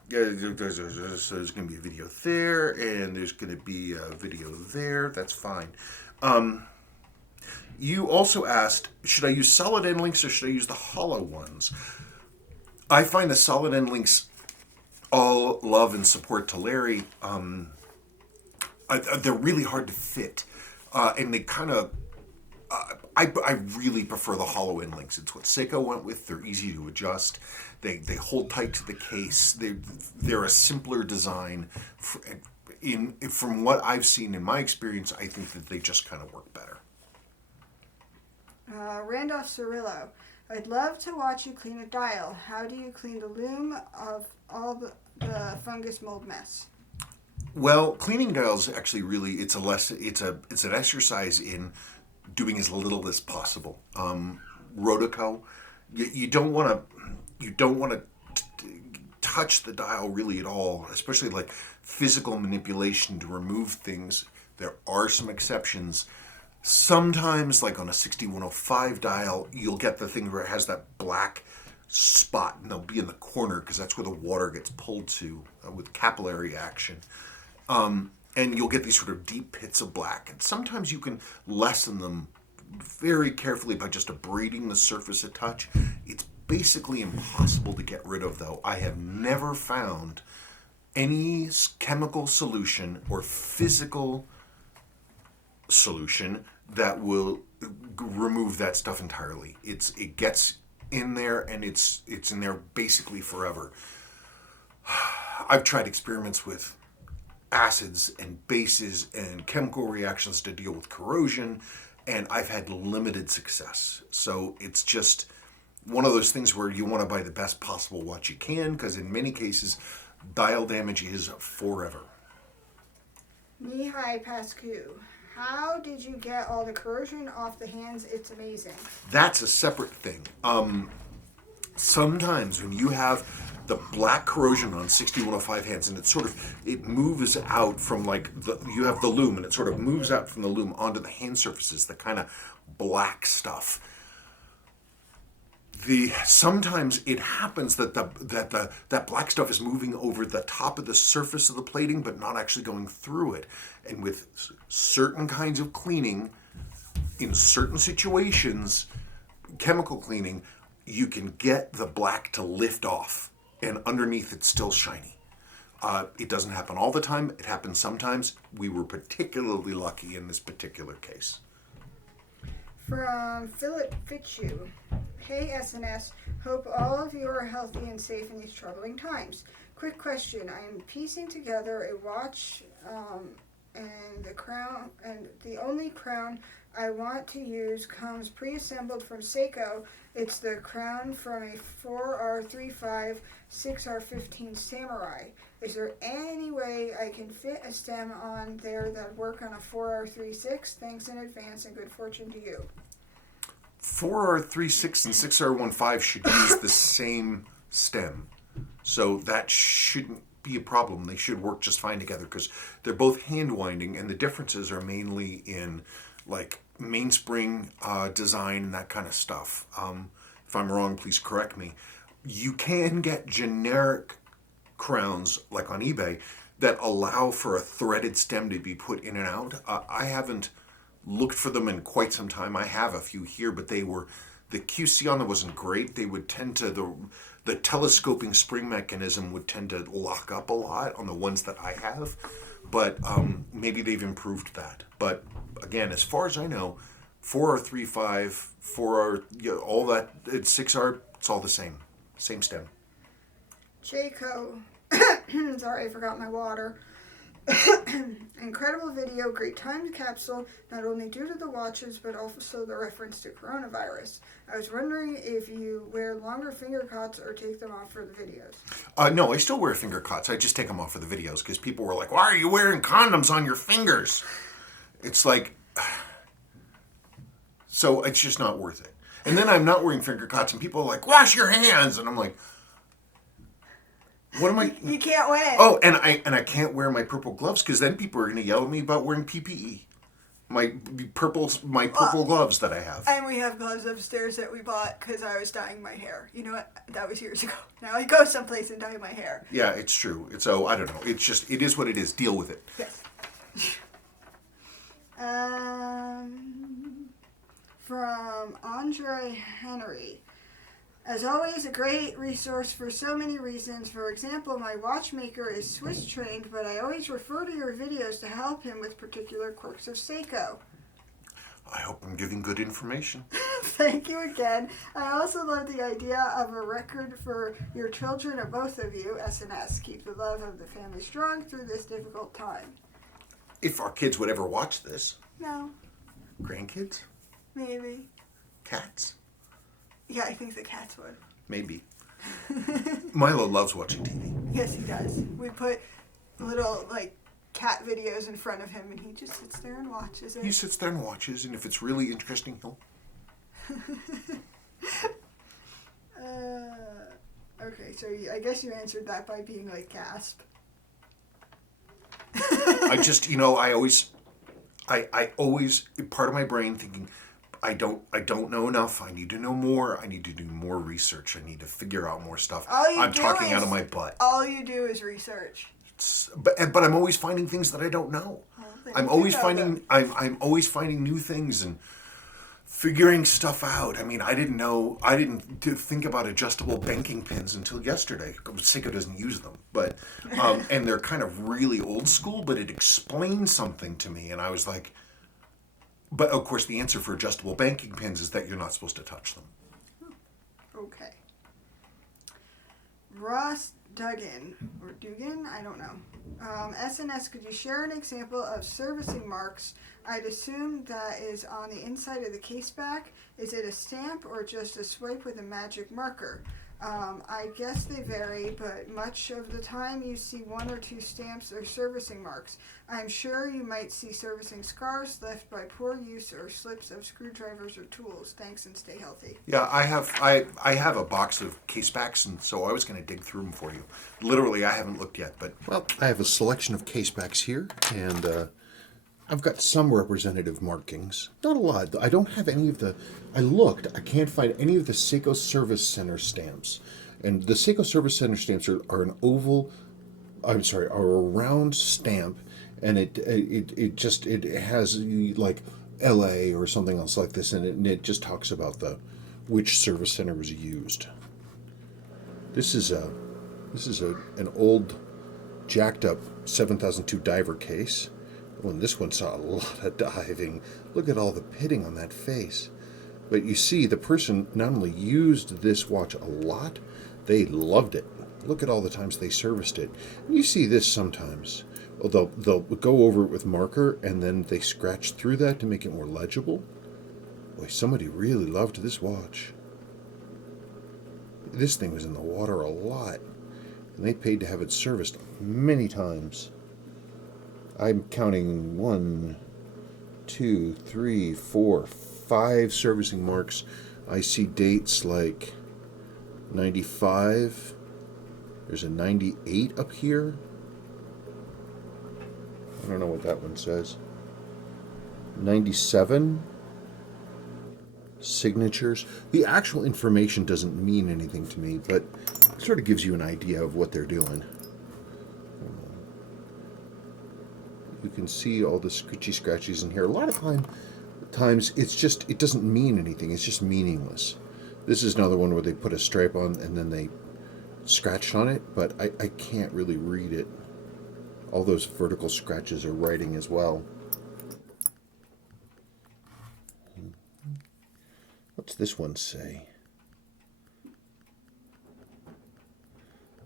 There's going to be a video there, and there's going to be a video there. That's fine. You also asked, should I use solid end links or should I use the hollow ones? I find the solid end links, all love and support to Larry, they're really hard to fit. And they kind of, I really prefer the hollow end links. It's what Seiko went with. They're easy to adjust. They hold tight to the case. They're a simpler design. From what I've seen in my experience, I think that they just kind of work better. Randolph Cirillo. I'd love to watch you clean a dial. How do you clean the lume of all the fungus mold mess? Well, cleaning dials actually really it's an exercise in doing as little as possible. Rotoco, you don't want to touch the dial really at all, especially like physical manipulation to remove things. There are some exceptions. Sometimes, like on a 6105 dial, you'll get the thing where it has that black spot, and they'll be in the corner because that's where the water gets pulled to with capillary action. And you'll get these sort of deep pits of black. And sometimes you can lessen them very carefully by just abrading the surface a touch. It's basically impossible to get rid of, though. I have never found any chemical solution or physical solution that will remove that stuff entirely. It gets in there, and it's in there basically forever. I've tried experiments with acids and bases and chemical reactions to deal with corrosion, and I've had limited success. So it's just one of those things where you want to buy the best possible watch you can, because in many cases, dial damage is forever. Mihai Pascu. How did you get all the corrosion off the hands? It's amazing. That's a separate thing. Sometimes when you have the black corrosion on 6105 hands, and it moves out from you have the lume, and it sort of moves out from the lume onto the hand surfaces, the kind of black stuff. Sometimes it happens that that black stuff is moving over the top of the surface of the plating, but not actually going through it. And with certain kinds of cleaning, in certain situations, chemical cleaning, you can get the black to lift off, and underneath it's still shiny. It doesn't happen all the time. It happens sometimes. We were particularly lucky in this particular case. From Philip Fitzhugh. Hey SNS, hope all of you are healthy and safe in these troubling times. Quick question, I am piecing together a watch and the only crown I want to use comes pre-assembled from Seiko. It's the crown from a 4R35 6R15 Samurai. Is there any way I can fit a stem on there that work on a 4R36? Thanks in advance and good fortune to you. 4R36 and 6R15 should use the same stem. So that shouldn't be a problem. They should work just fine together because they're both hand winding, and the differences are mainly in like mainspring design and that kind of stuff. If I'm wrong, please correct me. You can get generic crowns like on eBay that allow for a threaded stem to be put in and out. I haven't looked for them in quite some time. I have a few here, but the QC on them wasn't great. They would tend to, the telescoping spring mechanism would tend to lock up a lot on the ones that I have, but maybe they've improved that. But again, as far as I know, 4R35, 4R, all that, it's 6R, it's all the same stem. Seiko. Sorry, I forgot my water. Incredible video, great timed capsule, not only due to the watches, but also the reference to coronavirus. I was wondering if you wear longer finger cots or take them off for the videos. No, I still wear finger cots. I just take them off for the videos because people were like, why are you wearing condoms on your fingers? It's like, so it's just not worth it. And then I'm not wearing finger cots and people are like, wash your hands. And I'm like, what am I? You can't win. Oh, and I can't wear my purple gloves because then people are going to yell at me about wearing PPE. My purple gloves that I have. And we have gloves upstairs that we bought because I was dyeing my hair. You know what? That was years ago. Now I go someplace and dye my hair. Yeah, it's true. I don't know. It's just, it is what it is. Deal with it. Yes. From Andre Henry. As always, a great resource for so many reasons. For example, my watchmaker is Swiss trained, but I always refer to your videos to help him with particular quirks of Seiko. I hope I'm giving good information. Thank you again. I also love the idea of a record for your children, or both of you, SNS. Keep the love of the family strong through this difficult time. If our kids would ever watch this. No. Grandkids? Maybe. Cats? Yeah, I think the cats would. Maybe. Milo loves watching TV. Yes, he does. We put little, cat videos in front of him, and he just sits there and watches it. He sits there and watches, and if it's really interesting, he'll... Okay, so I guess you answered that by being gasp. I just, I always, part of my brain thinking, I don't know enough. I need to know more. I need to do more research. I need to figure out more stuff. I'm talking out of my butt. All you do is research. But I'm always finding things that I don't know. I'm always finding new things and figuring stuff out. I mean, I didn't think about adjustable banking pins until yesterday. Seiko doesn't use them, but and they're kind of really old school, but it explained something to me, and I was like, but of course the answer for adjustable banking pins is that you're not supposed to touch them. Okay. Ross Dugan, or Dugan, I don't know. SNS, could you share an example of servicing marks? I'd assume that is on the inside of the case back. Is it a stamp or just a swipe with a magic marker? I guess they vary, but much of the time you see one or two stamps or servicing marks. I'm sure you might see servicing scars left by poor use or slips of screwdrivers or tools. Thanks and stay healthy. Yeah, I have a box of case backs, and so I was going to dig through them for you. Literally, I haven't looked yet, but... Well, I have a selection of case backs here, and I've got some representative markings. Not a lot. I don't have any of the... I looked. I can't find any of the Seiko Service Center stamps. And the Seiko Service Center stamps are an oval... are a round stamp, and it has like LA or something else like this in it, and it just talks about which service center was used. This is an old jacked up 7002 diver case. Oh, and this one saw a lot of diving. Look at all the pitting on that face. But you see, the person not only used this watch a lot, they loved it. Look at all the times they serviced it. You see this sometimes. Well, they'll go over it with marker, and then they scratch through that to make it more legible. Boy, somebody really loved this watch. This thing was in the water a lot, and they paid to have it serviced many times. I'm counting 1, 2, 3, 4, 5 servicing marks. I see dates like 95. There's a 98 up here. I don't know what that one says. 97. Signatures. The actual information doesn't mean anything to me, but it sort of gives you an idea of what they're doing. You can see all the scritchy scratches in here. A lot of times it doesn't mean anything. It's just meaningless. This is another one where they put a stripe on and then they scratched on it, but I can't really read it. All those vertical scratches are writing as well. What's this one say?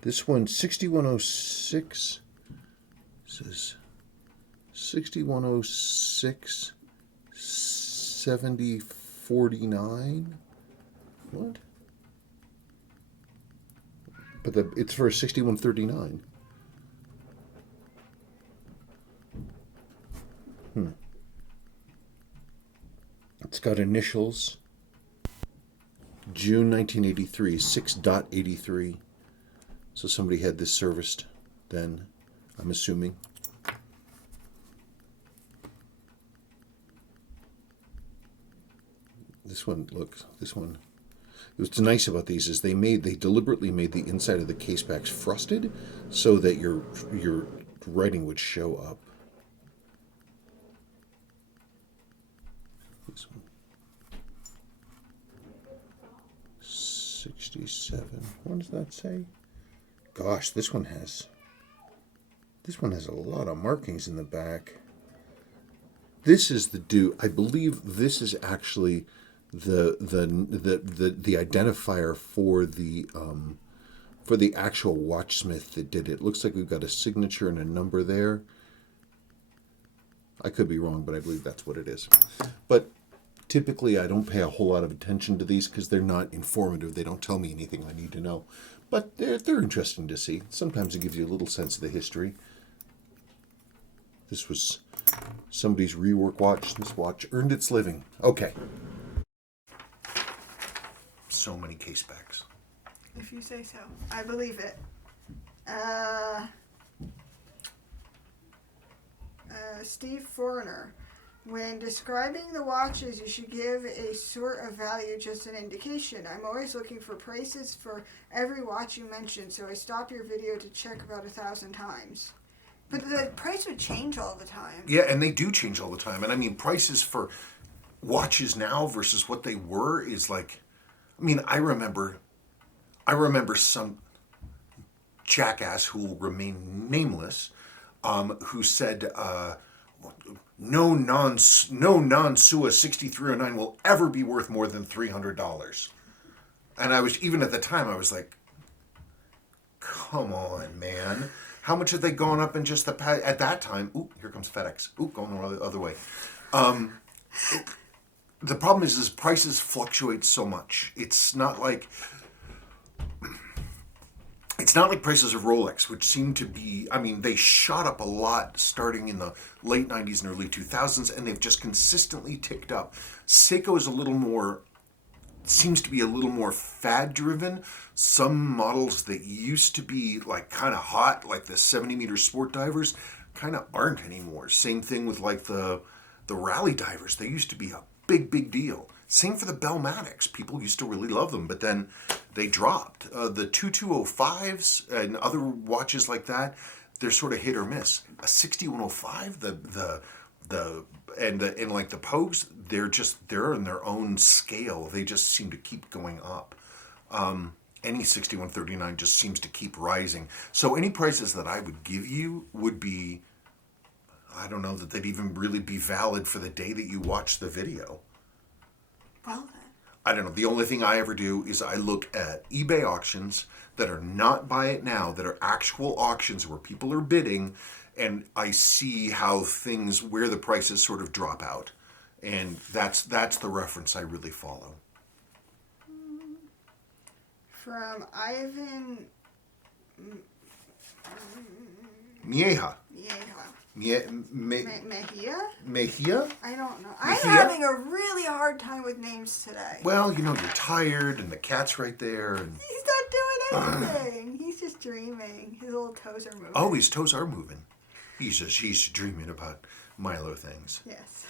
This one, 6106, says 6106 7049. What? But it's for 6139. It's got initials. June 1983, 6.83. So somebody had this serviced then, I'm assuming. This one, look, this one. What's nice about these is they deliberately made the inside of the case backs frosted so that your writing would show up. This one. 67. What does that say? Gosh, this one has a lot of markings in the back. This is I believe this is actually the identifier for the actual watchsmith that did it. Looks like we've got a signature and a number there. I could be wrong, but I believe that's what it is. But typically, I don't pay a whole lot of attention to these because they're not informative. They don't tell me anything I need to know. But they're interesting to see. Sometimes it gives you a little sense of the history. This was somebody's rework watch. This watch earned its living. Okay. So many case backs. If you say so. I believe it. Steve Foreigner. When describing the watches, you should give a sort of value, just an indication. I'm always looking for prices for every watch you mention, so I stop your video to check about 1,000 times. But the price would change all the time. Yeah, and they do change all the time. And I mean, prices for watches now versus what they were is like, I mean, I remember some jackass who will remain nameless, who said, no non-SUA 6309 will ever be worth more than $300. And even at the time, I was like, come on, man. How much have they gone up in just at that time? Ooh, here comes FedEx. Ooh, going the other way. The problem is prices fluctuate so much. It's not like prices of Rolex, which seem to be, I mean, they shot up a lot starting in the late 90s and early 2000s, and they've just consistently ticked up. Seiko is seems to be a little more fad-driven. Some models that used to be like kind of hot, like the 70-meter sport divers, kind of aren't anymore. Same thing with like the rally divers. They used to be a big deal. Same for the Bellmatics. People used to really love them, but then they dropped. The 2205s and other watches like that, they're sort of hit or miss. A 6105, and like the Pogues, they're in their own scale. They just seem to keep going up. any 6139 just seems to keep rising. So any prices that I would give you would be, I don't know that they'd even really be valid for the day that you watch the video. Well then. I don't know. The only thing I ever do is I look at eBay auctions that are not buy it now, that are actual auctions where people are bidding, and I see how things, where the prices sort of drop out. And that's the reference I really follow. From Ivan Mieja. Mejia? Mejia? I don't know. Mejia? I'm having a really hard time with names today. Well, you know, you're tired, and the cat's right there. And He's not doing anything. He's just dreaming. His little toes are moving. oh, his toes are moving. He's dreaming about Milo things. Yes.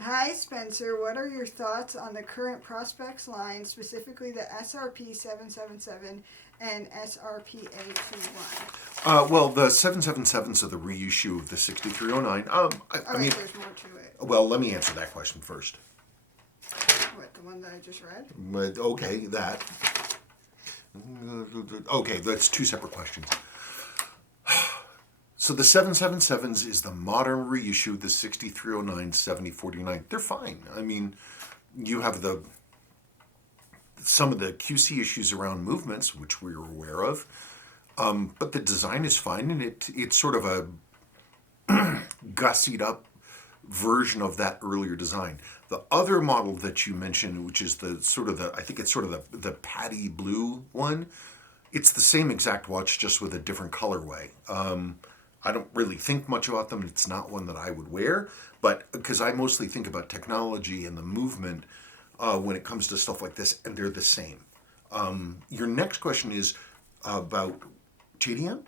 Hi, Spencer. What are your thoughts on the current Prospects line, specifically the SRP 777 and SRP A21? Well, the 777s are the reissue of the 6309. I mean, there's more to it. well, let me answer that question first. What, the one that I just read? But, okay, that. Okay, that's two separate questions. So the 777s is the modern reissue, the 6309, 7049. They're fine. I mean, you have some of the QC issues around movements, which we're aware of, but the design is fine, and it's sort of a gussied up version of that earlier design. The other model that you mentioned, which is I think it's sort of the patty blue one, it's the same exact watch, just with a different colorway. I don't really think much about them. It's not one that I would wear, but because I mostly think about technology and the movement when it comes to stuff like this, and they're the same. Your next question is about JDM?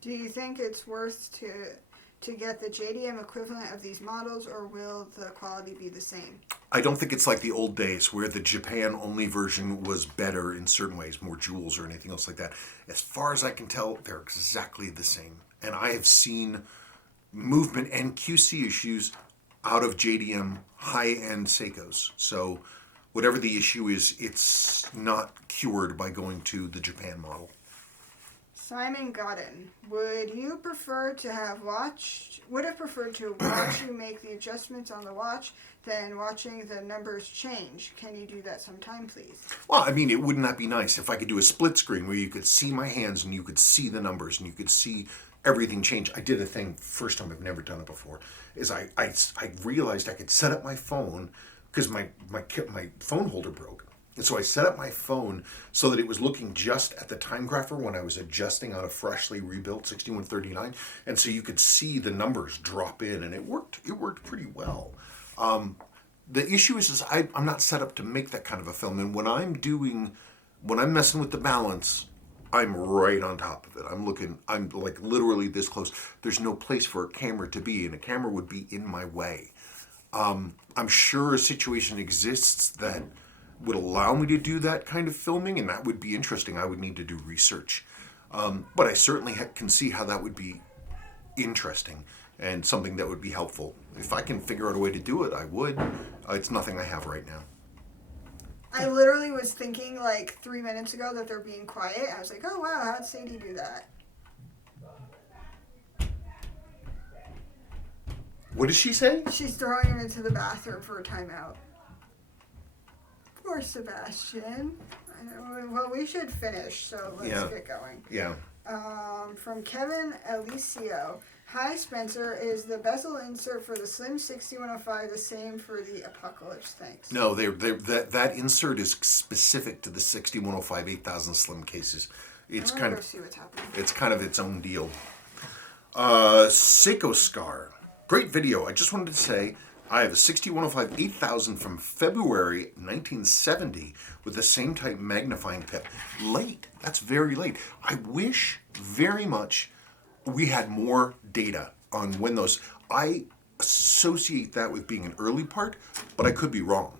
Do you think it's worth to get the JDM equivalent of these models, or will the quality be the same? I don't think it's like the old days where the Japan-only version was better in certain ways, more jewels or anything else like that. As far as I can tell, they're exactly the same. And I have seen movement and QC issues out of JDM high-end Seikos. So whatever the issue is, it's not cured by going to the Japan model. Simon Godden, would have preferred to watch you make the adjustments on the watch than watching the numbers change? Can you do that sometime, please? Well, I mean, wouldn't that be nice if I could do a split screen where you could see my hands and you could see the numbers and you could see everything change. I did a thing, first time, I've never done it before, is I realized I could set up my phone, because my phone holder broke. And so I set up my phone so that it was looking just at the time grapher when I was adjusting on a freshly rebuilt 6139. And so you could see the numbers drop in, and it worked pretty well. The issue is I'm not set up to make that kind of a film. And when I'm messing with the balance, I'm right on top of it. I'm like literally this close. There's no place for a camera to be, and a camera would be in my way. I'm sure a situation exists that would allow me to do that kind of filming, and that would be interesting. I would need to do research. But I certainly can see how that would be interesting and something that would be helpful. If I can figure out a way to do it, I would. It's nothing I have right now. I literally was thinking like 3 minutes ago that they're being quiet. I was like, oh wow, how'd Sadie do that? What did she say? She's throwing him into the bathroom for a timeout. Poor Sebastian. I know. Well, we should finish, so let's get going. Yeah. From Kevin Alicio. Hi, Spencer. Is the bezel insert for the Slim 6105 the same for the Apocalypse? Thanks. No, that insert is specific to the 6105 8000 Slim cases. It's kind of see what's happening. It's kind of its own deal. Seiko Scar. Great video. I just wanted to say I have a 6105 8000 from February 1970 with the same type magnifying pip. Late. That's very late. I wish very much we had more data on when those. I associate that with being an early part, but I could be wrong.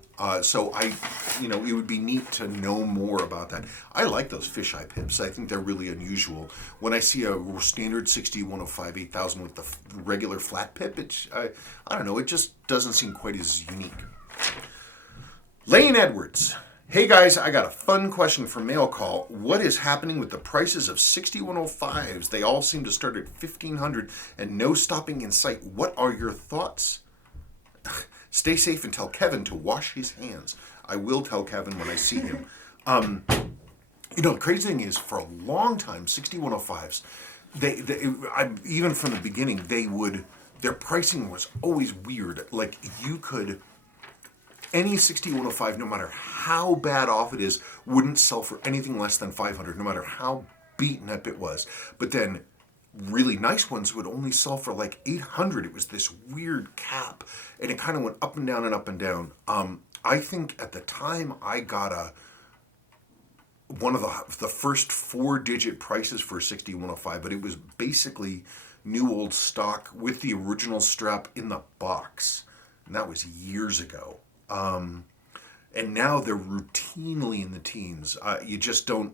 So it would be neat to know more about that. I like those fisheye pips. I think they're really unusual. When I see a standard 6105 8000 with the regular flat pip, I don't know, it just doesn't seem quite as unique. Lane Edwards, Hey guys, I got a fun question for mail call. What is happening with the prices of 6105s? They all seem to start at 1500 and no stopping in sight. What are your thoughts? Stay safe and tell Kevin to wash his hands. I will tell Kevin when I see him. The crazy thing is, for a long time, 6105s, even from the beginning, their pricing was always weird. Like, you could, any 6105, no matter how bad off it is, wouldn't sell for anything less than 500, no matter how beaten up it was. But then really nice ones would only sell for like 800. It was this weird cap, and it kind of went up and down and up and down. I think at the time I got one of the first 4-digit prices for a 6105, but it was basically new old stock with the original strap in the box, and that was years ago. And now they're routinely in the teens. You just don't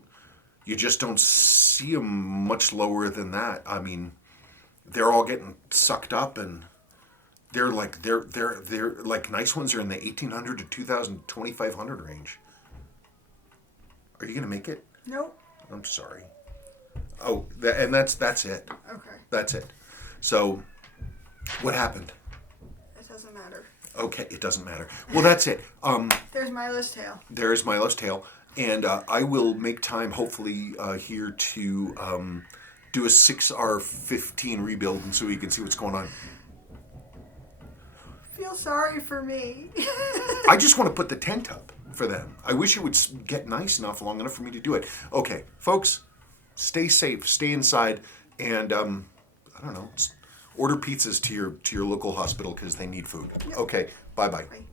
see them much lower than that. I mean, they're all getting sucked up, and they're like nice ones are in the 1800 to 2000, 2500 range. Are you gonna make it? Nope. I'm sorry. Oh, that's it. Okay. That's it. So, what happened? It doesn't matter. Okay, it doesn't matter. Well, that's it. There's Milo's tail. There is Milo's tail, and I will make time, hopefully, here to do a 6R15 rebuild, and so we can see what's going on. Feel sorry for me. I just want to put the tent up for them. I wish it would get nice enough, long enough for me to do it. Okay, folks, stay safe, stay inside, and I don't know, order pizzas to your local hospital because they need food. Yep. Okay, bye-bye. Bye.